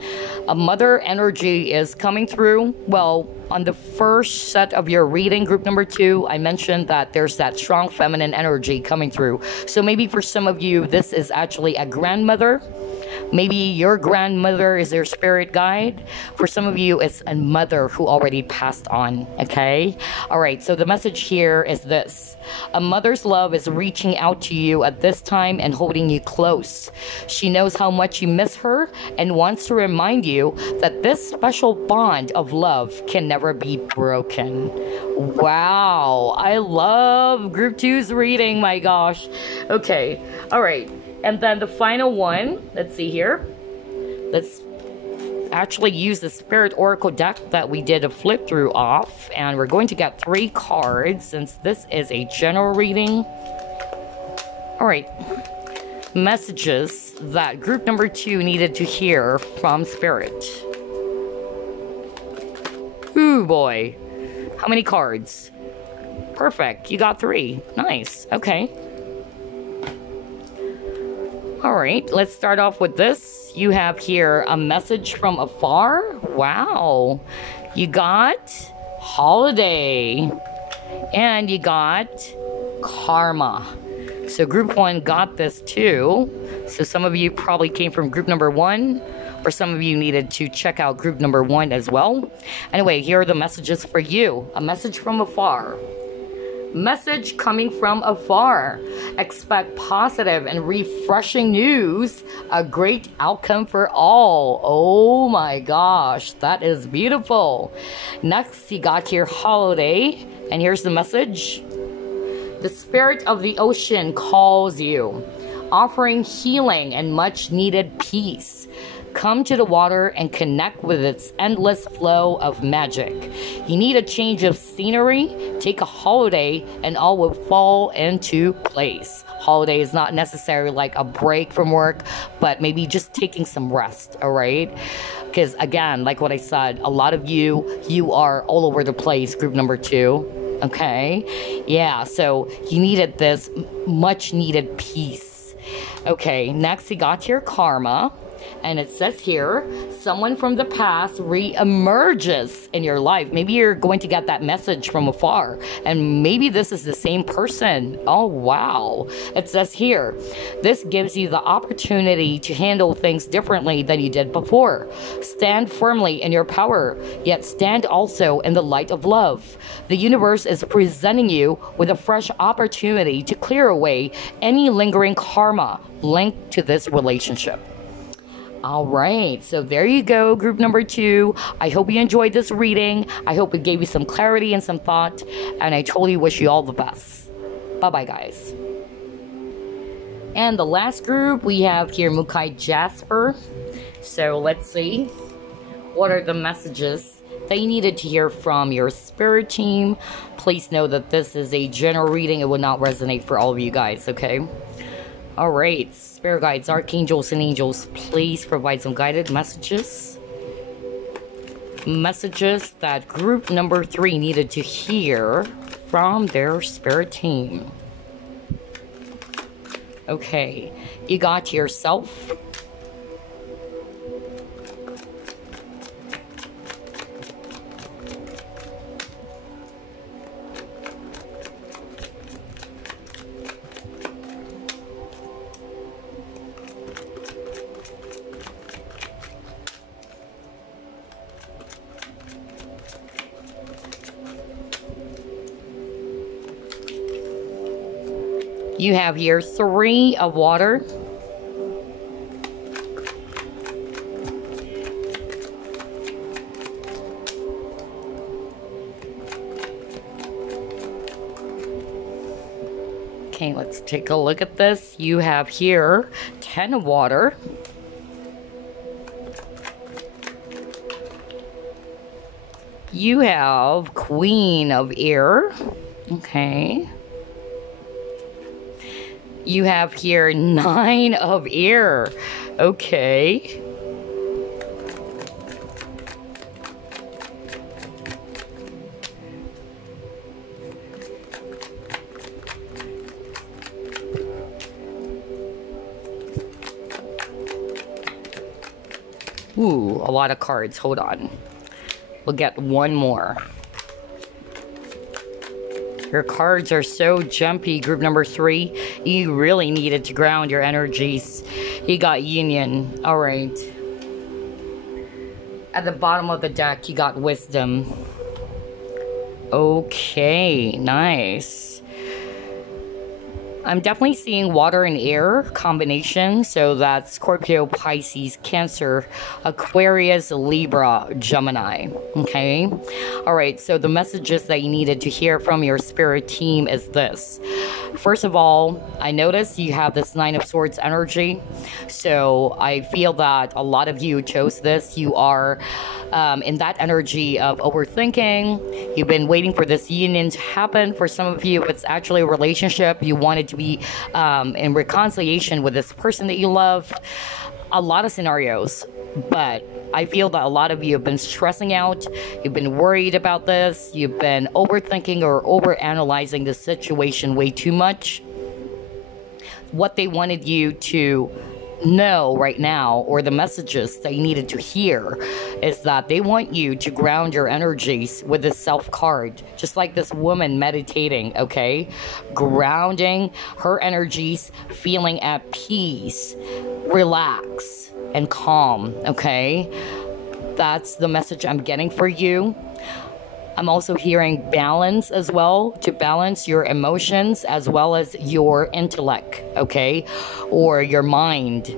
a mother energy is coming through. Well, on the first set of your reading, group number 2, I mentioned that there's that strong feminine energy coming through. So maybe for some of you, this is actually a grandmother. Maybe your grandmother is your spirit guide. For some of you, it's a mother who already passed on, okay? All right, so the message here is this. A mother's love is reaching out to you at this time and holding you close. She knows how much you miss her and wants to remind you that this special bond of love can never be broken. Wow, I love Group 2's reading, my gosh. Okay, all right. And then the final one, let's see here. Let's actually use the Spirit Oracle deck that we did a flip through off. And we're going to get 3 cards since this is a general reading. All right. Messages that group number 2 needed to hear from Spirit. Ooh, boy. How many cards? Perfect. You got 3. Nice. Okay. All right, let's start off with this. You have here a message from afar. Wow. You got holiday. And you got karma. So group 1 got this too. So some of you probably came from group number 1, or some of you needed to check out group number 1 as well. Anyway, here are the messages for you. A message from afar. Message coming from afar. Expect positive and refreshing news. A great outcome for all. Oh my gosh, that is beautiful. Next, you got your holiday. And here's the message. The spirit of the ocean calls you, offering healing and much needed peace. Come to the water and connect with its endless flow of magic. You need a change of scenery, take a holiday, and all will fall into place. Holiday is not necessarily like a break from work, but maybe just taking some rest, all right? Because again, like what I said, a lot of you are all over the place, group number 2, okay? Yeah, so you needed this much needed peace. Okay, next you got your karma. And it says here, someone from the past re-emerges in your life. Maybe you're going to get that message from afar. And maybe this is the same person. Oh, wow. It says here, this gives you the opportunity to handle things differently than you did before. Stand firmly in your power, yet stand also in the light of love. The universe is presenting you with a fresh opportunity to clear away any lingering karma linked to this relationship. All right, so there you go, group number 2. I hope you enjoyed this reading. I hope it gave you some clarity and some thought, and I totally wish you all the best. Bye-bye, guys. And the last group, we have here Mookaite Jasper. So let's see. What are the messages that you needed to hear from your spirit team? Please know that this is a general reading. It will not resonate for all of you guys, okay? All right, spirit guides, archangels, and angels, please provide some guided messages. Messages that group number 3 needed to hear from their spirit team. Okay, you got yourself. You have here 3 of water. Okay, let's take a look at this. You have here 10 of water. You have Queen of Air. Okay. You have here 9 of Air. Okay. Ooh, a lot of cards. Hold on. We'll get one more. Your cards are so jumpy, group number 3. You really needed to ground your energies. You got Union. All right. At the bottom of the deck, you got Wisdom. Okay, nice. I'm definitely seeing water and air combination. So that's Scorpio, Pisces, Cancer, Aquarius, Libra, Gemini. Okay. All right. So the messages that you needed to hear from your spirit team is this. First of all, I noticed you have this 9 of Swords energy. So I feel that a lot of you chose this. You are in that energy of overthinking. You've been waiting for this union to happen. For some of you, it's actually a relationship. You wanted to be in reconciliation with this person that you love. A lot of scenarios, but I feel that a lot of you have been stressing out. You've been worried about this. You've been overthinking or overanalyzing the situation way too much. What they wanted you to know right now, or the messages that you needed to hear, is that they want you to ground your energies with this self card, just like this woman meditating, okay? Grounding her energies, feeling at peace, relax, and calm, okay? That's the message I'm getting for you. I'm also hearing balance as well, to balance your emotions as well as your intellect, okay? Or your mind.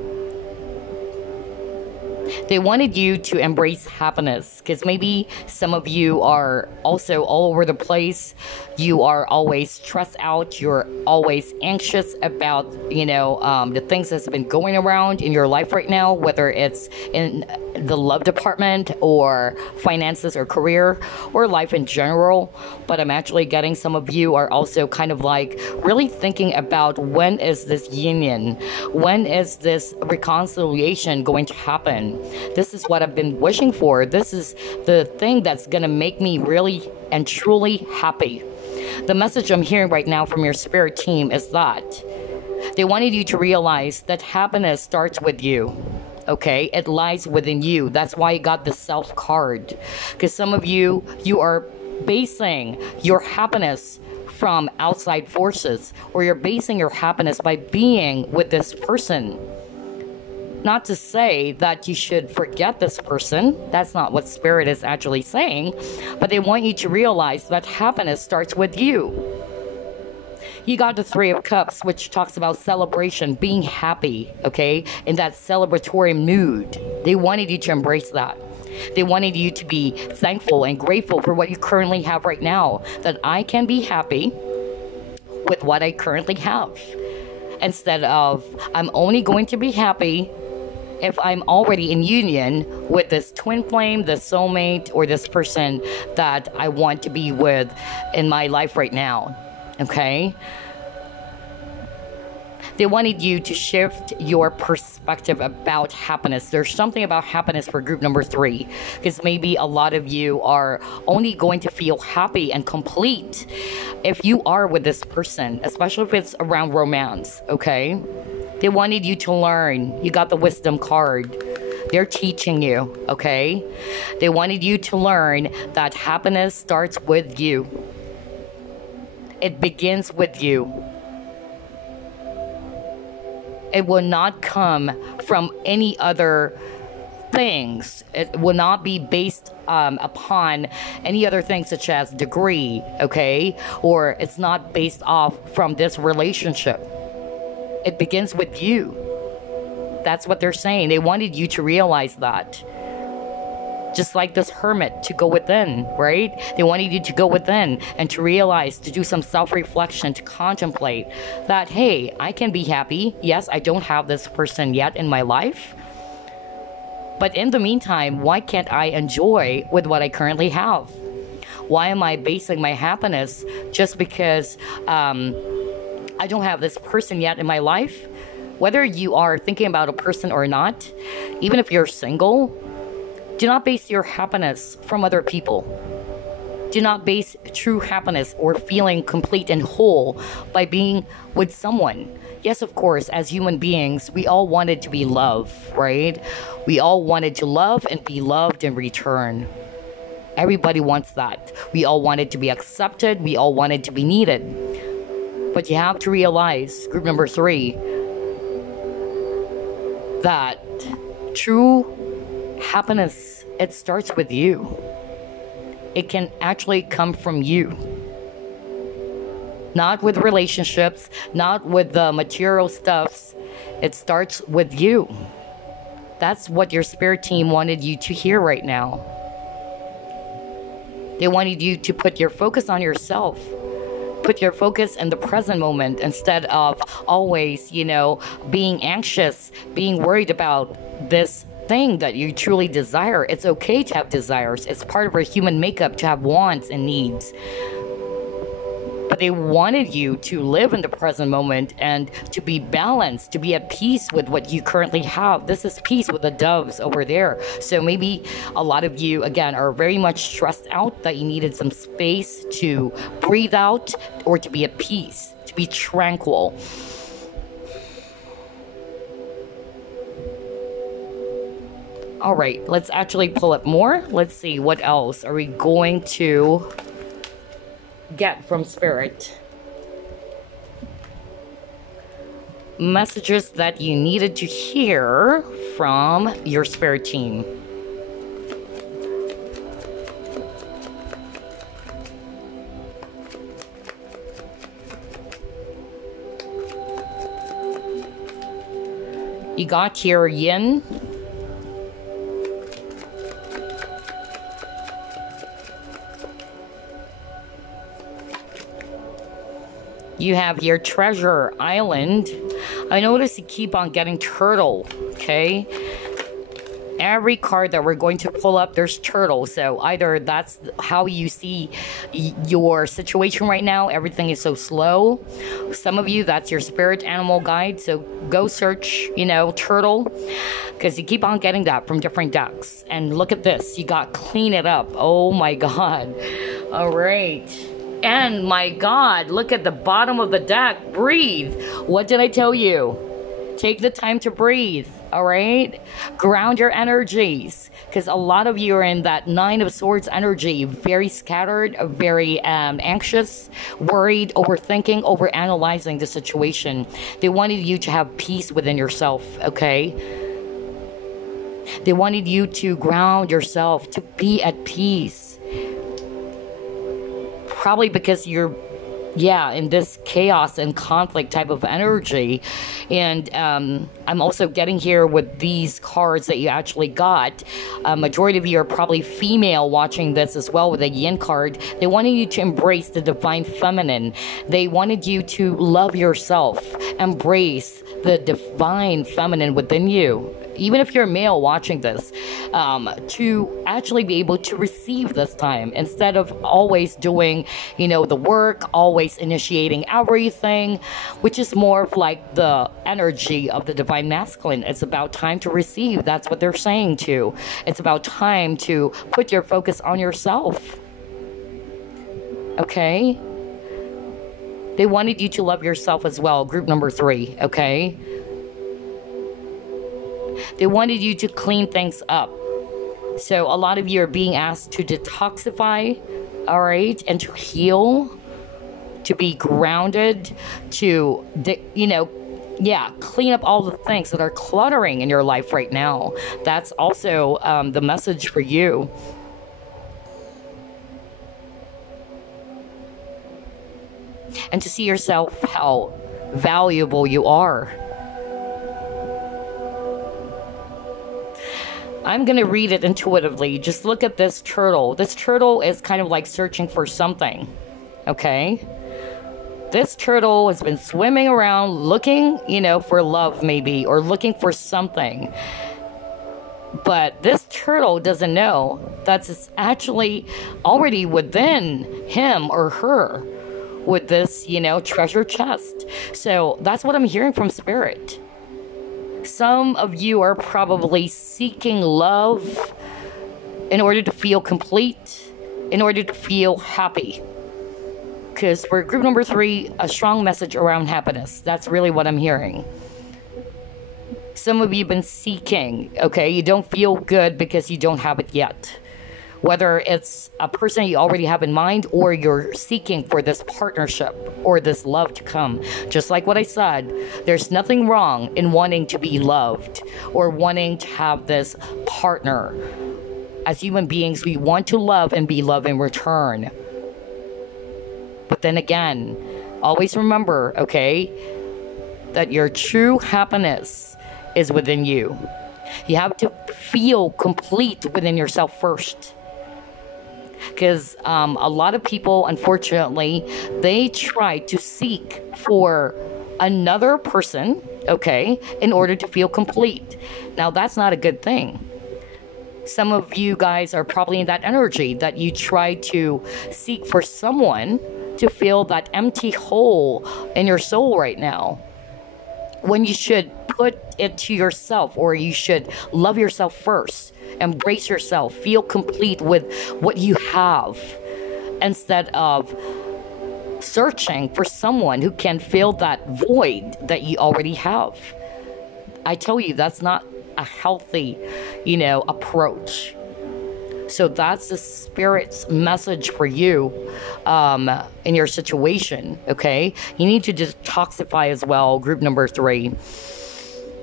They wanted you to embrace happiness, because maybe some of you are also all over the place. You are always stressed out. You're always anxious about, the things that's been going around in your life right now, whether it's in the love department or finances or career or life in general. But I'm actually getting some of you are also kind of like really thinking about, when is this union? When is this reconciliation going to happen? This is what I've been wishing for. This is the thing that's going to make me really and truly happy. The message I'm hearing right now from your spirit team is that they wanted you to realize that happiness starts with you. Okay, it lies within you. That's why you got the self card. Because some of you are basing your happiness from outside forces, or you're basing your happiness by being with this person. Not to say that you should forget this person. That's not what Spirit is actually saying. But they want you to realize that happiness starts with you. You got the Three of Cups, which talks about celebration, being happy, okay? In that celebratory mood. They wanted you to embrace that. They wanted you to be thankful and grateful for what you currently have right now. That I can be happy with what I currently have. Instead of, I'm only going to be happy if I'm already in union with this twin flame, this soulmate, or this person that I want to be with in my life right now. Okay? They wanted you to shift your perspective about happiness. There's something about happiness for group number 3, because maybe a lot of you are only going to feel happy and complete if you are with this person, especially if it's around romance, okay? They wanted you to learn. You got the wisdom card. They're teaching you, okay? They wanted you to learn that happiness starts with you. It begins with you. It will not come from any other things. It will not be based upon any other things such as degree, okay? Or it's not based off from this relationship. It begins with you. That's what they're saying. They wanted you to realize that. Just like this hermit, to go within, right? They wanted you to go within and to realize, to do some self-reflection, to contemplate that, hey, I can be happy. Yes, I don't have this person yet in my life. But in the meantime, why can't I enjoy with what I currently have? Why am I basing my happiness just because I don't have this person yet in my life? Whether you are thinking about a person or not, even if you're single, do not base your happiness from other people. Do not base true happiness or feeling complete and whole by being with someone. Yes, of course, as human beings, we all wanted to be loved, right? We all wanted to love and be loved in return. Everybody wants that. We all wanted to be accepted. We all wanted to be needed. But you have to realize, group number 3, that true happiness, it starts with you. It can actually come from you. Not with relationships, not with the material stuffs. It starts with you. That's what your spirit team wanted you to hear right now. They wanted you to put your focus on yourself. Put your focus in the present moment instead of always, being anxious, being worried about this thing that you truly desire. It's okay to have desires. It's part of our human makeup to have wants and needs. But they wanted you to live in the present moment and to be balanced, to be at peace with what you currently have. This is peace with the doves over there. So maybe a lot of you, again, are very much stressed out that you needed some space to breathe out or to be at peace, to be tranquil. All right, let's actually pull up more. Let's see, what else are we going to get from Spirit? Messages that you needed to hear from your Spirit team. You got here Yin. You have your Treasure Island. I notice you keep on getting Turtle, okay? Every card that we're going to pull up, there's Turtle. So either that's how you see your situation right now. Everything is so slow. Some of you, that's your spirit animal guide. So go search, you know, Turtle. Because you keep on getting that from different decks. And look at this. You got Clean It Up. Oh my God. All right. And my God, look at the bottom of the deck. Breathe. What did I tell you? Take the time to breathe, all right? Ground your energies, because a lot of you are in that Nine of Swords energy, very scattered, very anxious, worried, overthinking, overanalyzing the situation. They wanted you to have peace within yourself, okay? They wanted you to ground yourself, to be at peace. Probably because you're, yeah, in this chaos and conflict type of energy. And I'm also getting here with these cards that you actually got. Majority of you are probably female watching this as well with a Yin card. They wanted you to embrace the divine feminine. They wanted you to love yourself, embrace the divine feminine within you. Even if you're a male watching this, to actually be able to receive this time instead of always doing, you know, the work, always initiating everything, which is more of like the energy of the divine masculine. It's about time to receive. That's what they're saying too. It's about time to put your focus on yourself. Okay? They wanted you to love yourself as well. Group number 3, okay? They wanted you to clean things up. So a lot of you are being asked to detoxify, all right, and to heal, to be grounded, to, you know, yeah, clean up all the things that are cluttering in your life right now. That's also the message for you. And to see yourself how valuable you are. I'm going to read it intuitively. Just look at this turtle. This turtle is kind of like searching for something. Okay? This turtle has been swimming around looking, you know, for love maybe, or looking for something. But this turtle doesn't know that's actually already within him or her with this, you know, treasure chest. So that's what I'm hearing from Spirit. Some of you are probably seeking love in order to feel complete, in order to feel happy. Because for group number 3, a strong message around happiness. That's really what I'm hearing. Some of you have been seeking, okay? You don't feel good because you don't have it yet. Whether it's a person you already have in mind or you're seeking for this partnership or this love to come. Just like what I said, there's nothing wrong in wanting to be loved or wanting to have this partner. As human beings, we want to love and be loved in return. But then again, always remember, okay, that your true happiness is within you. You have to feel complete within yourself first. Because a lot of people, unfortunately, they try to seek for another person, okay, in order to feel complete. Now, that's not a good thing. Some of you guys are probably in that energy that you try to seek for someone to fill that empty hole in your soul right now, when you should put it to yourself, or you should love yourself first. Embrace yourself. Feel complete with what you have instead of searching for someone who can fill that void that you already have. I tell you, that's not a healthy, approach. So that's the Spirit's message for you in your situation, okay? You need to detoxify as well, group number 3.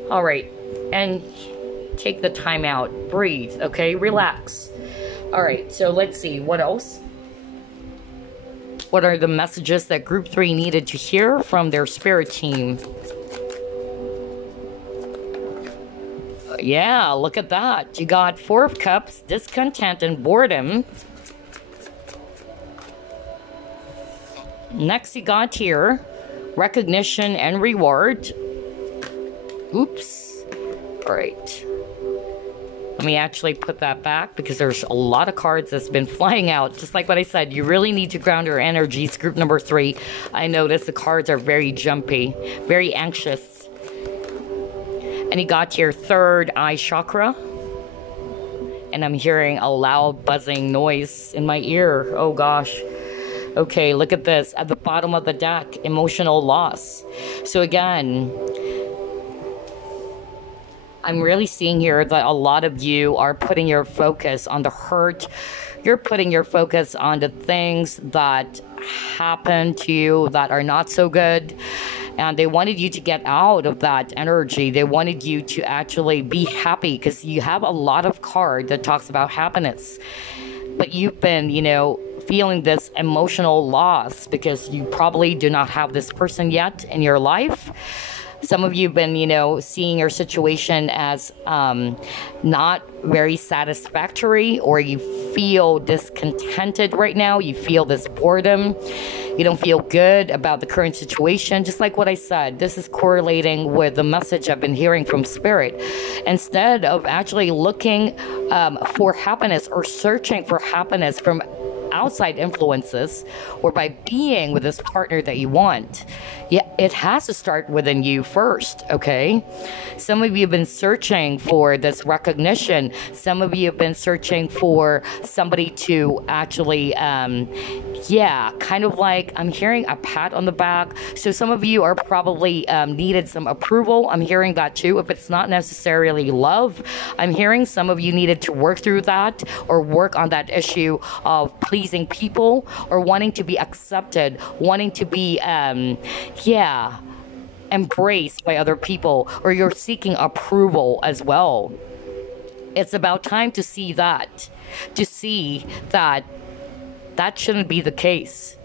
All right, and take the time out, breathe, okay? Relax. All right, so let's see, what else? What are the messages that group 3 needed to hear from their spirit team? Yeah, look at that. You got 4 of Cups, discontent and boredom. Next you got here, recognition and reward. Oops. All right. Let me actually put that back because there's a lot of cards that's been flying out. Just like what I said, you really need to ground your energies. Group number 3. I notice the cards are very jumpy, very anxious. And you got your 3rd eye chakra. And I'm hearing a loud buzzing noise in my ear. Oh gosh. Okay, look at this. At the bottom of the deck, emotional loss. So again, I'm really seeing here that a lot of you are putting your focus on the hurt. You're putting your focus on the things that happen to you that are not so good. And they wanted you to get out of that energy. They wanted you to actually be happy because you have a lot of card that talks about happiness. But you've been, feeling this emotional loss because you probably do not have this person yet in your life. Some of you have been, seeing your situation as not very satisfactory, or you feel discontented right now. You feel this boredom. You don't feel good about the current situation. Just like what I said, this is correlating with the message I've been hearing from Spirit. Instead of actually looking for happiness or searching for happiness from outside influences, or by being with this partner that you want, it has to start within you first, okay? Some of you have been searching for this recognition. Some of you have been searching for somebody to actually, kind of like, I'm hearing a pat on the back. So some of you are probably needed some approval. I'm hearing that too. If it's not necessarily love, I'm hearing some of you needed to work through that or work on that issue of pleasing people or wanting to be accepted, wanting to be, embraced by other people, or you're seeking approval as well. It's about time to see that that shouldn't be the case.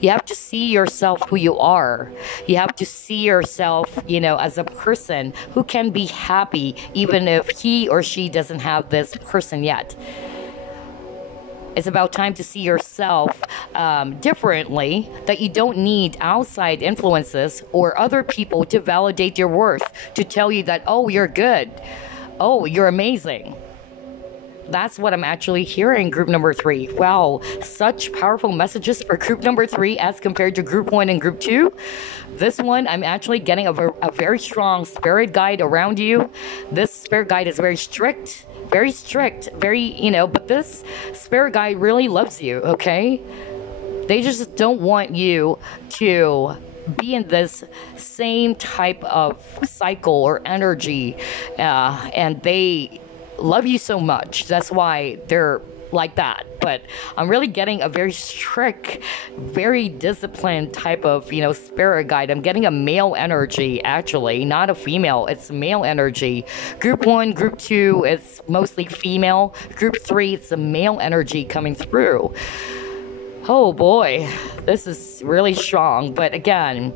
You have to see yourself who you are. You have to see yourself, as a person who can be happy even if he or she doesn't have this person yet. It's about time to see yourself differently, that you don't need outside influences or other people to validate your worth, to tell you that, oh, you're good. Oh, you're amazing. That's what I'm actually hearing, group number 3. Wow, such powerful messages for group number 3 as compared to group 1 and group 2. This one, I'm actually getting a very strong spirit guide around you. This spirit guide is very strict, but this spirit guide really loves you, okay? They just don't want you to be in this same type of cycle or energy, and they love you so much. That's why they're like that. But I'm really getting a very strict, very disciplined type of, spirit guide. I'm getting a male energy, actually, not a female. It's male energy. Group 1, group 2, it's mostly female. Group 3, it's a male energy coming through. Oh boy, this is really strong. But again,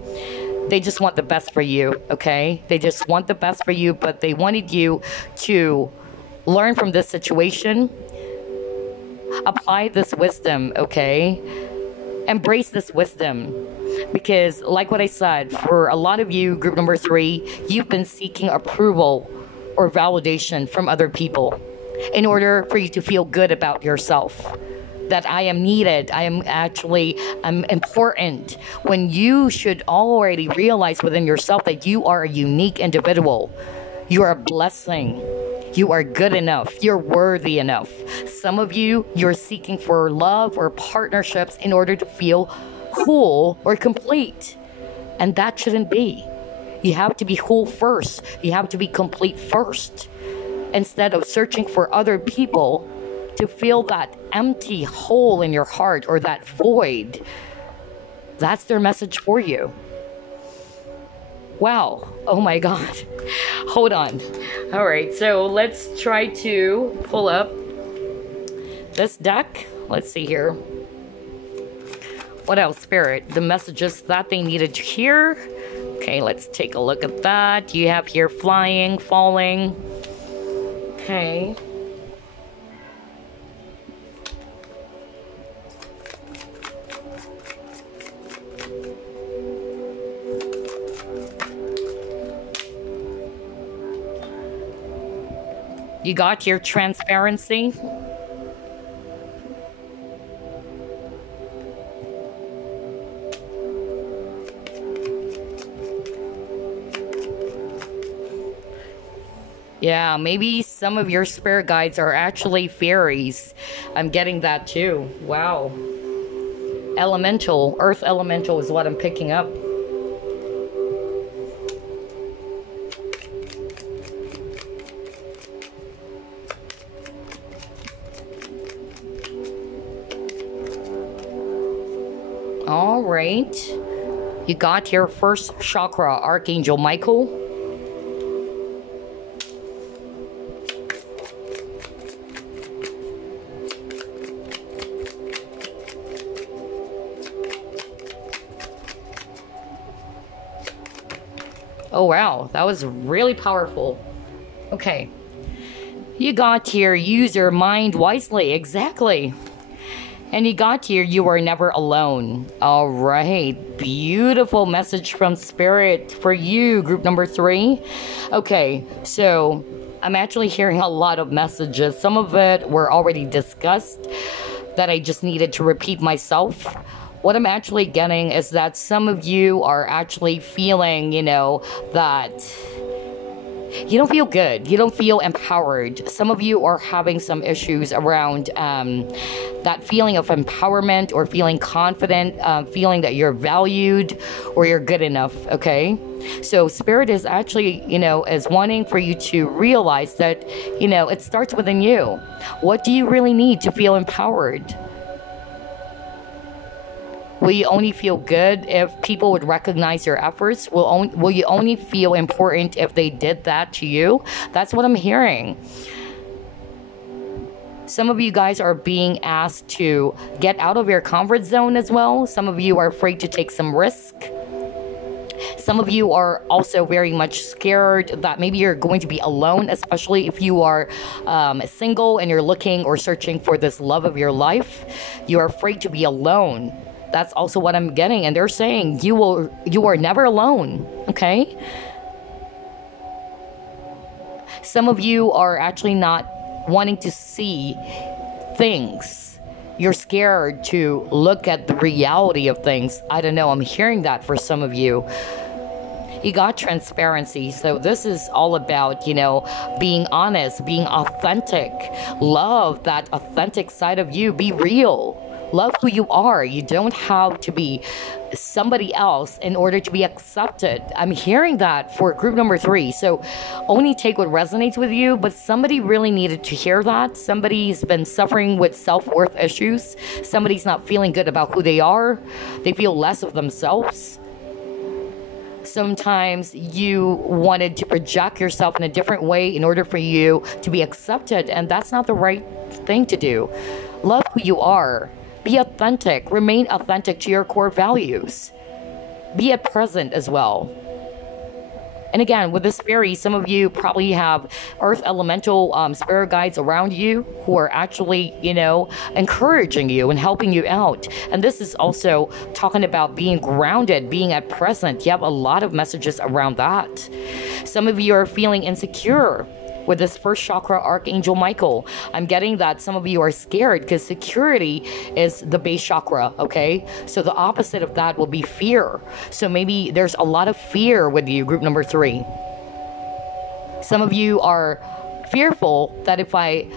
they just want the best for you, okay? They just want the best for you, but they wanted you to learn from this situation. Apply this wisdom, okay? Embrace this wisdom. Because like what I said, for a lot of you, group number 3, you've been seeking approval or validation from other people in order for you to feel good about yourself. That I am needed, I'm important, when you should already realize within yourself that you are a unique individual. You are a blessing. You are good enough. You're worthy enough. Some of you, you're seeking for love or partnerships in order to feel whole or complete. And that shouldn't be. You have to be whole first. You have to be complete first. Instead of searching for other people to fill that empty hole in your heart or that void. That's their message for you. Wow. Oh my God. Hold on. All right. So let's try to pull up this deck. Let's see here. What else, Spirit? The messages that they needed to hear. Okay, let's take a look at that. You have here flying, falling. Okay. You got your transparency. Yeah, maybe some of your spirit guides are actually fairies. I'm getting that too. Wow. Elemental, earth elemental is what I'm picking up. All right. You got your first chakra, Archangel Michael. Oh, wow. That was really powerful. Okay. You got here, use your mind wisely. Exactly. And you got here, you are never alone. All right. Beautiful message from Spirit for you, group number 3. Okay. So I'm actually hearing a lot of messages. Some of it were already discussed that I just needed to repeat myself. What I'm actually getting is that some of you are actually feeling, you know, that you don't feel good. You don't feel empowered. Some of you are having some issues around that feeling of empowerment or feeling confident, feeling that you're valued or you're good enough, okay? So Spirit is actually, you know, is wanting for you to realize that, you know, it starts within you. What do you really need to feel empowered? Will you only feel good if people would recognize your efforts? Will you only feel important if they did that to you? That's what I'm hearing. Some of you guys are being asked to get out of your comfort zone as well. Some of you are afraid to take some risk. Some of you are also very much scared that maybe you're going to be alone, especially if you are single and you're looking or searching for this love of your life. You're afraid to be alone. That's also what I'm getting. And they're saying you are never alone. Okay. Some of you are actually not wanting to see things. You're scared to look at the reality of things. I don't know. I'm hearing that for some of you. You got transparency. So this is all about, you know, being honest, being authentic. Love that authentic side of you. Be real. Love who you are. You don't have to be somebody else in order to be accepted. I'm hearing that for group number 3. So only take what resonates with you, but somebody really needed to hear that. Somebody's been suffering with self-worth issues. Somebody's not feeling good about who they are. They feel less of themselves. Sometimes you wanted to project yourself in a different way in order for you to be accepted, and that's not the right thing to do. Love who you are. Be authentic. Remain authentic to your core values. Be at present as well. And again, with this fairy, some of you probably have earth elemental spirit guides around you who are actually, you know, encouraging you and helping you out. And this is also talking about being grounded, being at present. You have a lot of messages around that. Some of you are feeling insecure with this first chakra, Archangel Michael. I'm getting that some of you are scared because security is the base chakra, okay? So the opposite of that will be fear. So maybe there's a lot of fear with you, group number 3. Some of you are fearful that if I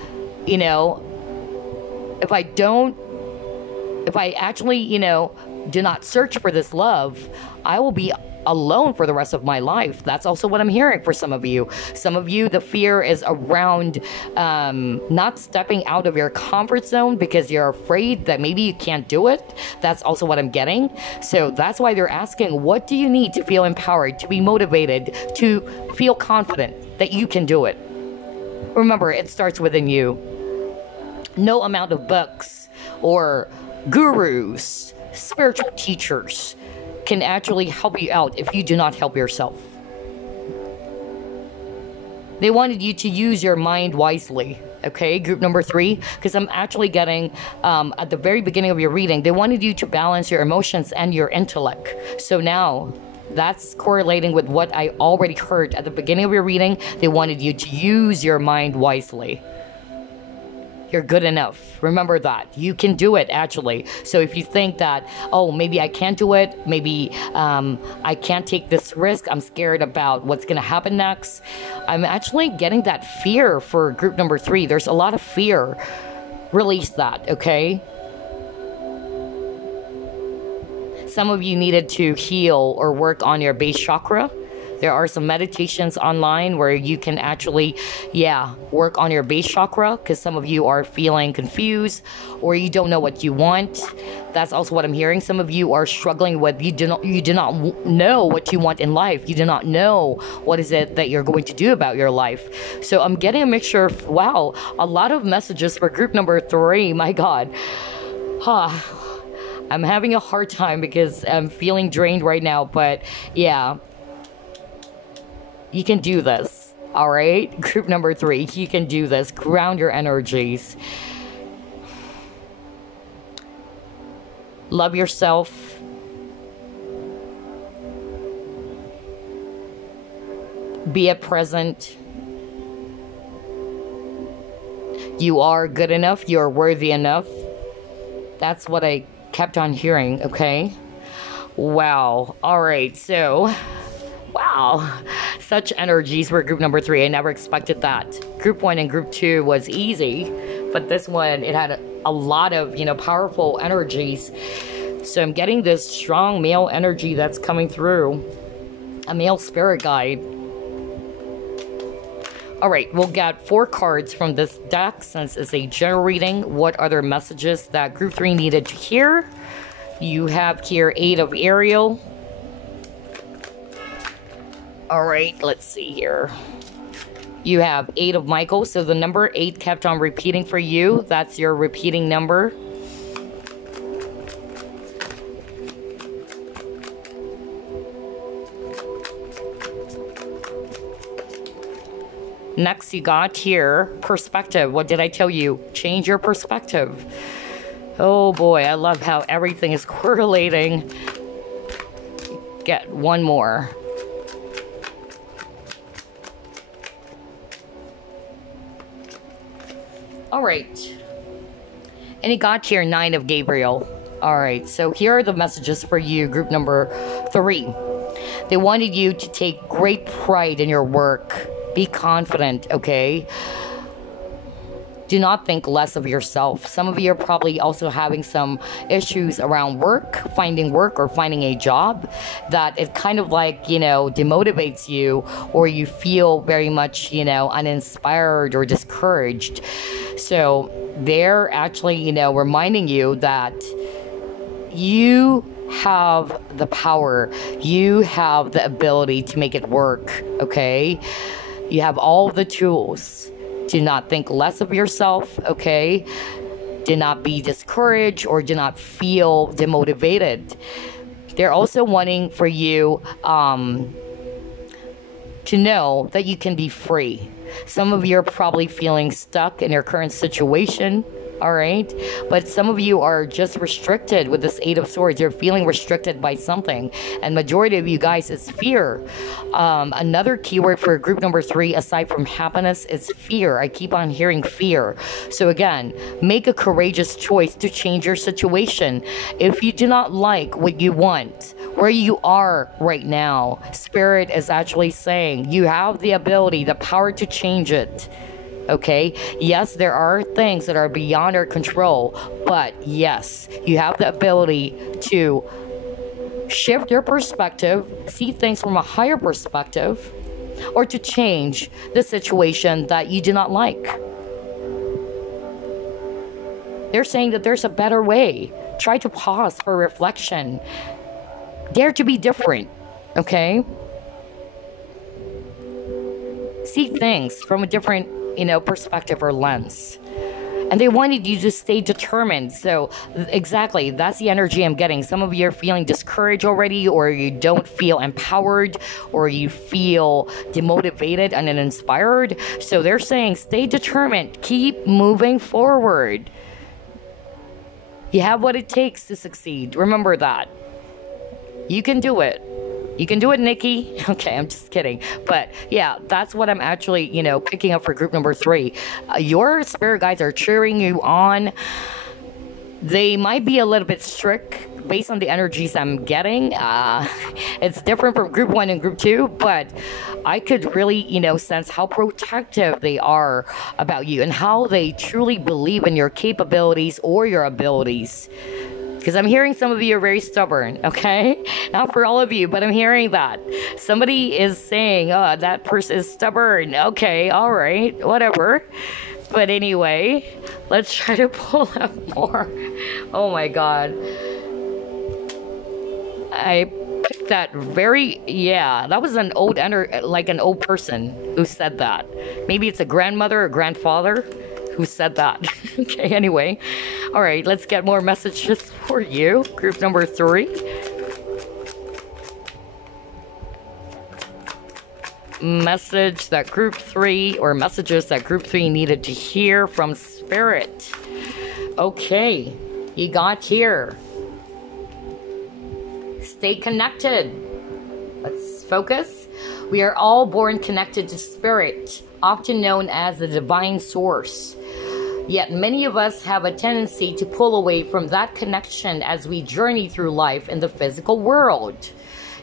don't if I actually, do not search for this love, I will be alone for the rest of my life. That's also what I'm hearing for some of you. Some of you, the fear is around not stepping out of your comfort zone because you're afraid that maybe you can't do it. That's also what I'm getting. So that's why they're asking, what do you need to feel empowered, to be motivated, to feel confident that you can do it? Remember, it starts within you. No amount of books or gurus, spiritual teachers can actually help you out if you do not help yourself. They wanted you to use your mind wisely, okay? Group number 3, because I'm actually getting, at the very beginning of your reading, they wanted you to balance your emotions and your intellect. So now, that's correlating with what I already heard at the beginning of your reading. They wanted you to use your mind wisely. You're good enough. Remember that. You can do it, actually. So if you think that, oh, maybe I can't do it, maybe I can't take this risk, I'm scared about what's going to happen next, I'm actually getting that fear for group number 3. There's a lot of fear. Release that, okay? Some of you needed to heal or work on your base chakra. There are some meditations online where you can actually, work on your base chakra, because some of you are feeling confused or you don't know what you want. That's also what I'm hearing. Some of you are struggling with, you do not know what you want in life. You do not know what is it that you're going to do about your life. So I'm getting a mixture of, wow, a lot of messages for group number 3. My God. I'm having a hard time because I'm feeling drained right now, but yeah. You can do this, all right? Group number 3, you can do this. Ground your energies. Love yourself. Be at present. You are good enough. You are worthy enough. That's what I kept on hearing, okay? Wow. All right, so... wow, such energies for group number 3. I never expected that. Group 1 and group 2 was easy, but this one, it had a lot of, powerful energies. So I'm getting this strong male energy that's coming through. A male spirit guide. All right, we'll get 4 cards from this deck since it's a general reading. What other messages that group 3 needed to hear? You have here 8 of Ethereal. All right, let's see here. You have 8 of Michael, so the number 8 kept on repeating for you. That's your repeating number. Next, you got here, perspective. What did I tell you? Change your perspective. Oh boy, I love how everything is correlating. Get one more. All right. And it got here 9 of Gabriel. All right, so here are the messages for you, group number 3. They wanted you to take great pride in your work. Be confident, okay? Do not think less of yourself. Some of you are probably also having some issues around work, or finding a job, that it kind of like, demotivates you, or you feel very much, uninspired or discouraged. So they're actually, reminding you that you have the power, you have the ability to make it work, okay? You have all the tools. Do not think less of yourself, okay? Do not be discouraged or do not feel demotivated. They're also wanting for you to know that you can be free. Some of you are probably feeling stuck in your current situation, all right? But some of you are just restricted with this 8 of Swords. You're feeling restricted by something. And majority of you guys, is fear. Another keyword for group number 3, aside from happiness, is fear. I keep on hearing fear. So again, make a courageous choice to change your situation. If you do not like what you want, where you are right now, Spirit is actually saying you have the ability, the power to change it. Okay, yes, there are things that are beyond our control, but yes, you have the ability to shift your perspective, see things from a higher perspective, or to change the situation that you do not like. They're saying that there's a better way. Try to pause for reflection. Dare to be different, okay? See things from a different, perspective or lens. And they wanted you to stay determined. So exactly, that's the energy I'm getting. Some of you are feeling discouraged already, or you don't feel empowered, or you feel demotivated and uninspired. So they're saying stay determined, keep moving forward. You have what it takes to succeed. Remember that. You can do it. You can do it, Nikki. Okay, I'm just kidding. But yeah, that's what I'm actually, picking up for group number 3. Your spirit guides are cheering you on. They might be a little bit strict based on the energies I'm getting. It's different from group 1 and group 2, but I could really, sense how protective they are about you and how they truly believe in your capabilities or your abilities. Because I'm hearing some of you are very stubborn, okay? Not for all of you, but I'm hearing that. Somebody is saying, oh, that person is stubborn. Okay, all right, whatever. But anyway, let's try to pull up more. Oh my God. I picked that that was an old, like an old person who said that. Maybe it's a grandmother or grandfather who said that. Okay, anyway. All right, let's get more messages for you. Group number 3. Messages that group 3 needed to hear from Spirit. Okay, you got here. Stay connected. Let's focus. We are all born connected to Spirit, often known as the divine source. Yet many of us have a tendency to pull away from that connection as we journey through life in the physical world.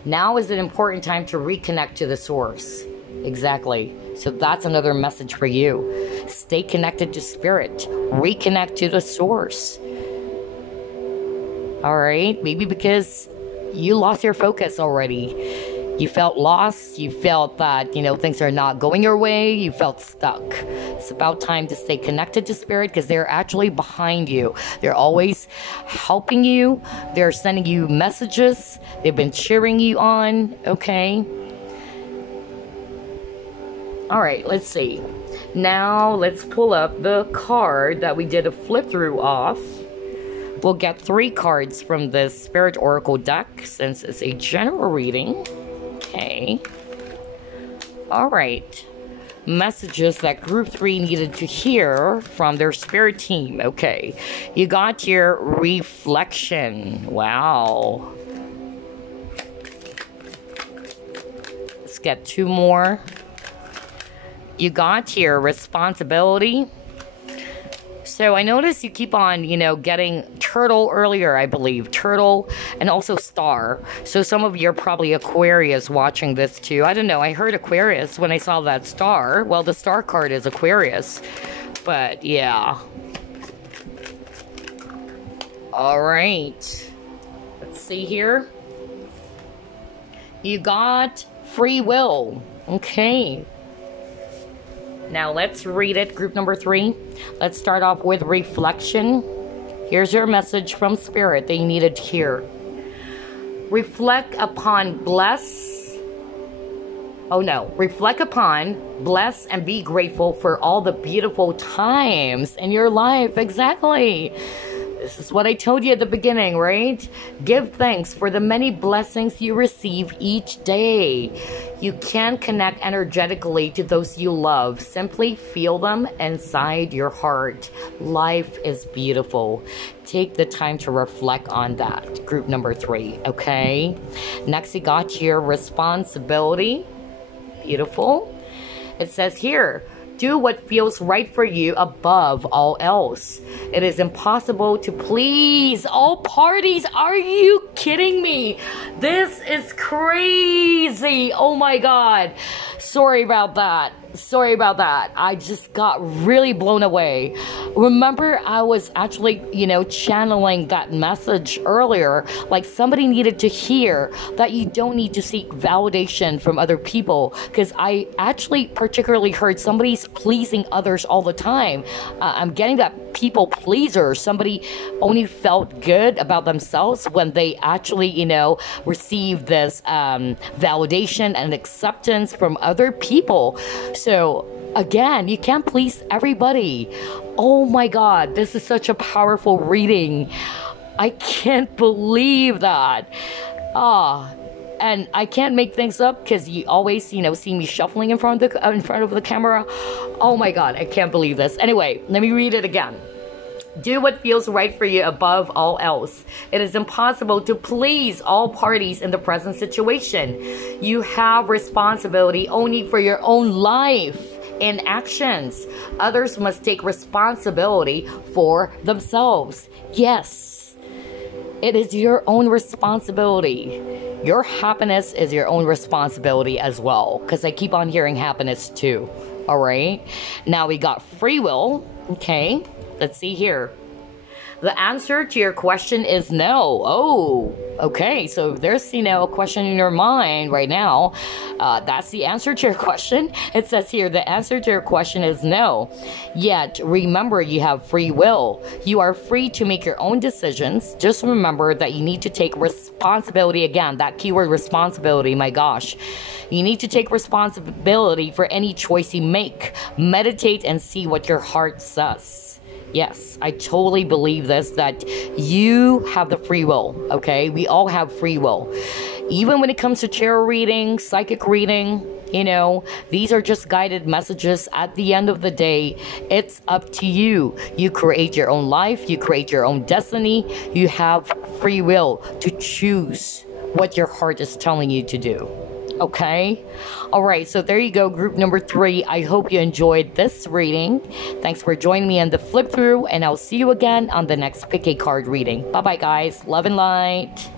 Now is an important time to reconnect to the source. Exactly. So that's another message for you. Stay connected to Spirit. Reconnect to the source. All right. Maybe because you lost your focus already. You felt lost. You felt that, things are not going your way. You felt stuck. It's about time to stay connected to Spirit because they're actually behind you. They're always helping you. They're sending you messages. They've been cheering you on. Okay. All right, let's see. Now let's pull up the card that we did a flip through off. We'll get 3 cards from this Spirit Oracle deck since it's a general reading. Okay. All right. Messages that group 3 needed to hear from their spirit team. Okay. You got your reflection. Wow. Let's get 2 more. You got your responsibility. So I noticed you keep on, getting turtle earlier, I believe. Turtle and also star. So some of you are probably Aquarius watching this too. I don't know. I heard Aquarius when I saw that star. Well, the star card is Aquarius. But yeah. All right. Let's see here. You got free will. Okay. Now let's read it, group number 3. Let's start off with reflection. Here's your message from Spirit that you needed to hear. Reflect upon, bless, and be grateful for all the beautiful times in your life. Exactly. This is what I told you at the beginning, right? Give thanks for the many blessings you receive each day. You can connect energetically to those you love. Simply feel them inside your heart. Life is beautiful. Take the time to reflect on that. Group number 3, okay? Next, you got your responsibility. Beautiful. It says here, do what feels right for you above all else. It is impossible to please all parties. Are you kidding me? This is crazy. Oh my God. Sorry about that. Sorry about that. I just got really blown away. Remember, I was actually, channeling that message earlier. Like somebody needed to hear that you don't need to seek validation from other people. Because I actually particularly heard somebody's pleasing others all the time. I'm getting that people pleaser. Somebody only felt good about themselves when they actually, received this validation and acceptance from other people. So again, you can't please everybody. Oh my God, this is such a powerful reading. I can't believe that. And I can't make things up because you always, see me shuffling in front of the camera. Oh my God, I can't believe this. Anyway, let me read it again. Do what feels right for you above all else. It is impossible to please all parties in the present situation. You have responsibility only for your own life and actions. Others must take responsibility for themselves. Yes, it is your own responsibility. Your happiness is your own responsibility as well, because I keep on hearing happiness too. All right, now we got free will. Okay, let's see here. The answer to your question is no. Oh, okay. So there's, a question in your mind right now. That's the answer to your question. It says here, the answer to your question is no. Yet, remember, you have free will. You are free to make your own decisions. Just remember that you need to take responsibility. Again, that keyword responsibility, my gosh. You need to take responsibility for any choice you make. Meditate and see what your heart says. Yes, I totally believe this, that you have the free will, okay? We all have free will. Even when it comes to tarot reading, psychic reading, these are just guided messages. At the end of the day, it's up to you. You create your own life. You create your own destiny. You have free will to choose what your heart is telling you to do. Okay? All right, so there you go, group number 3. I hope you enjoyed this reading. Thanks for joining me on the flip through, and I'll see you again on the next Pick a Card reading. Bye-bye, guys. Love and light.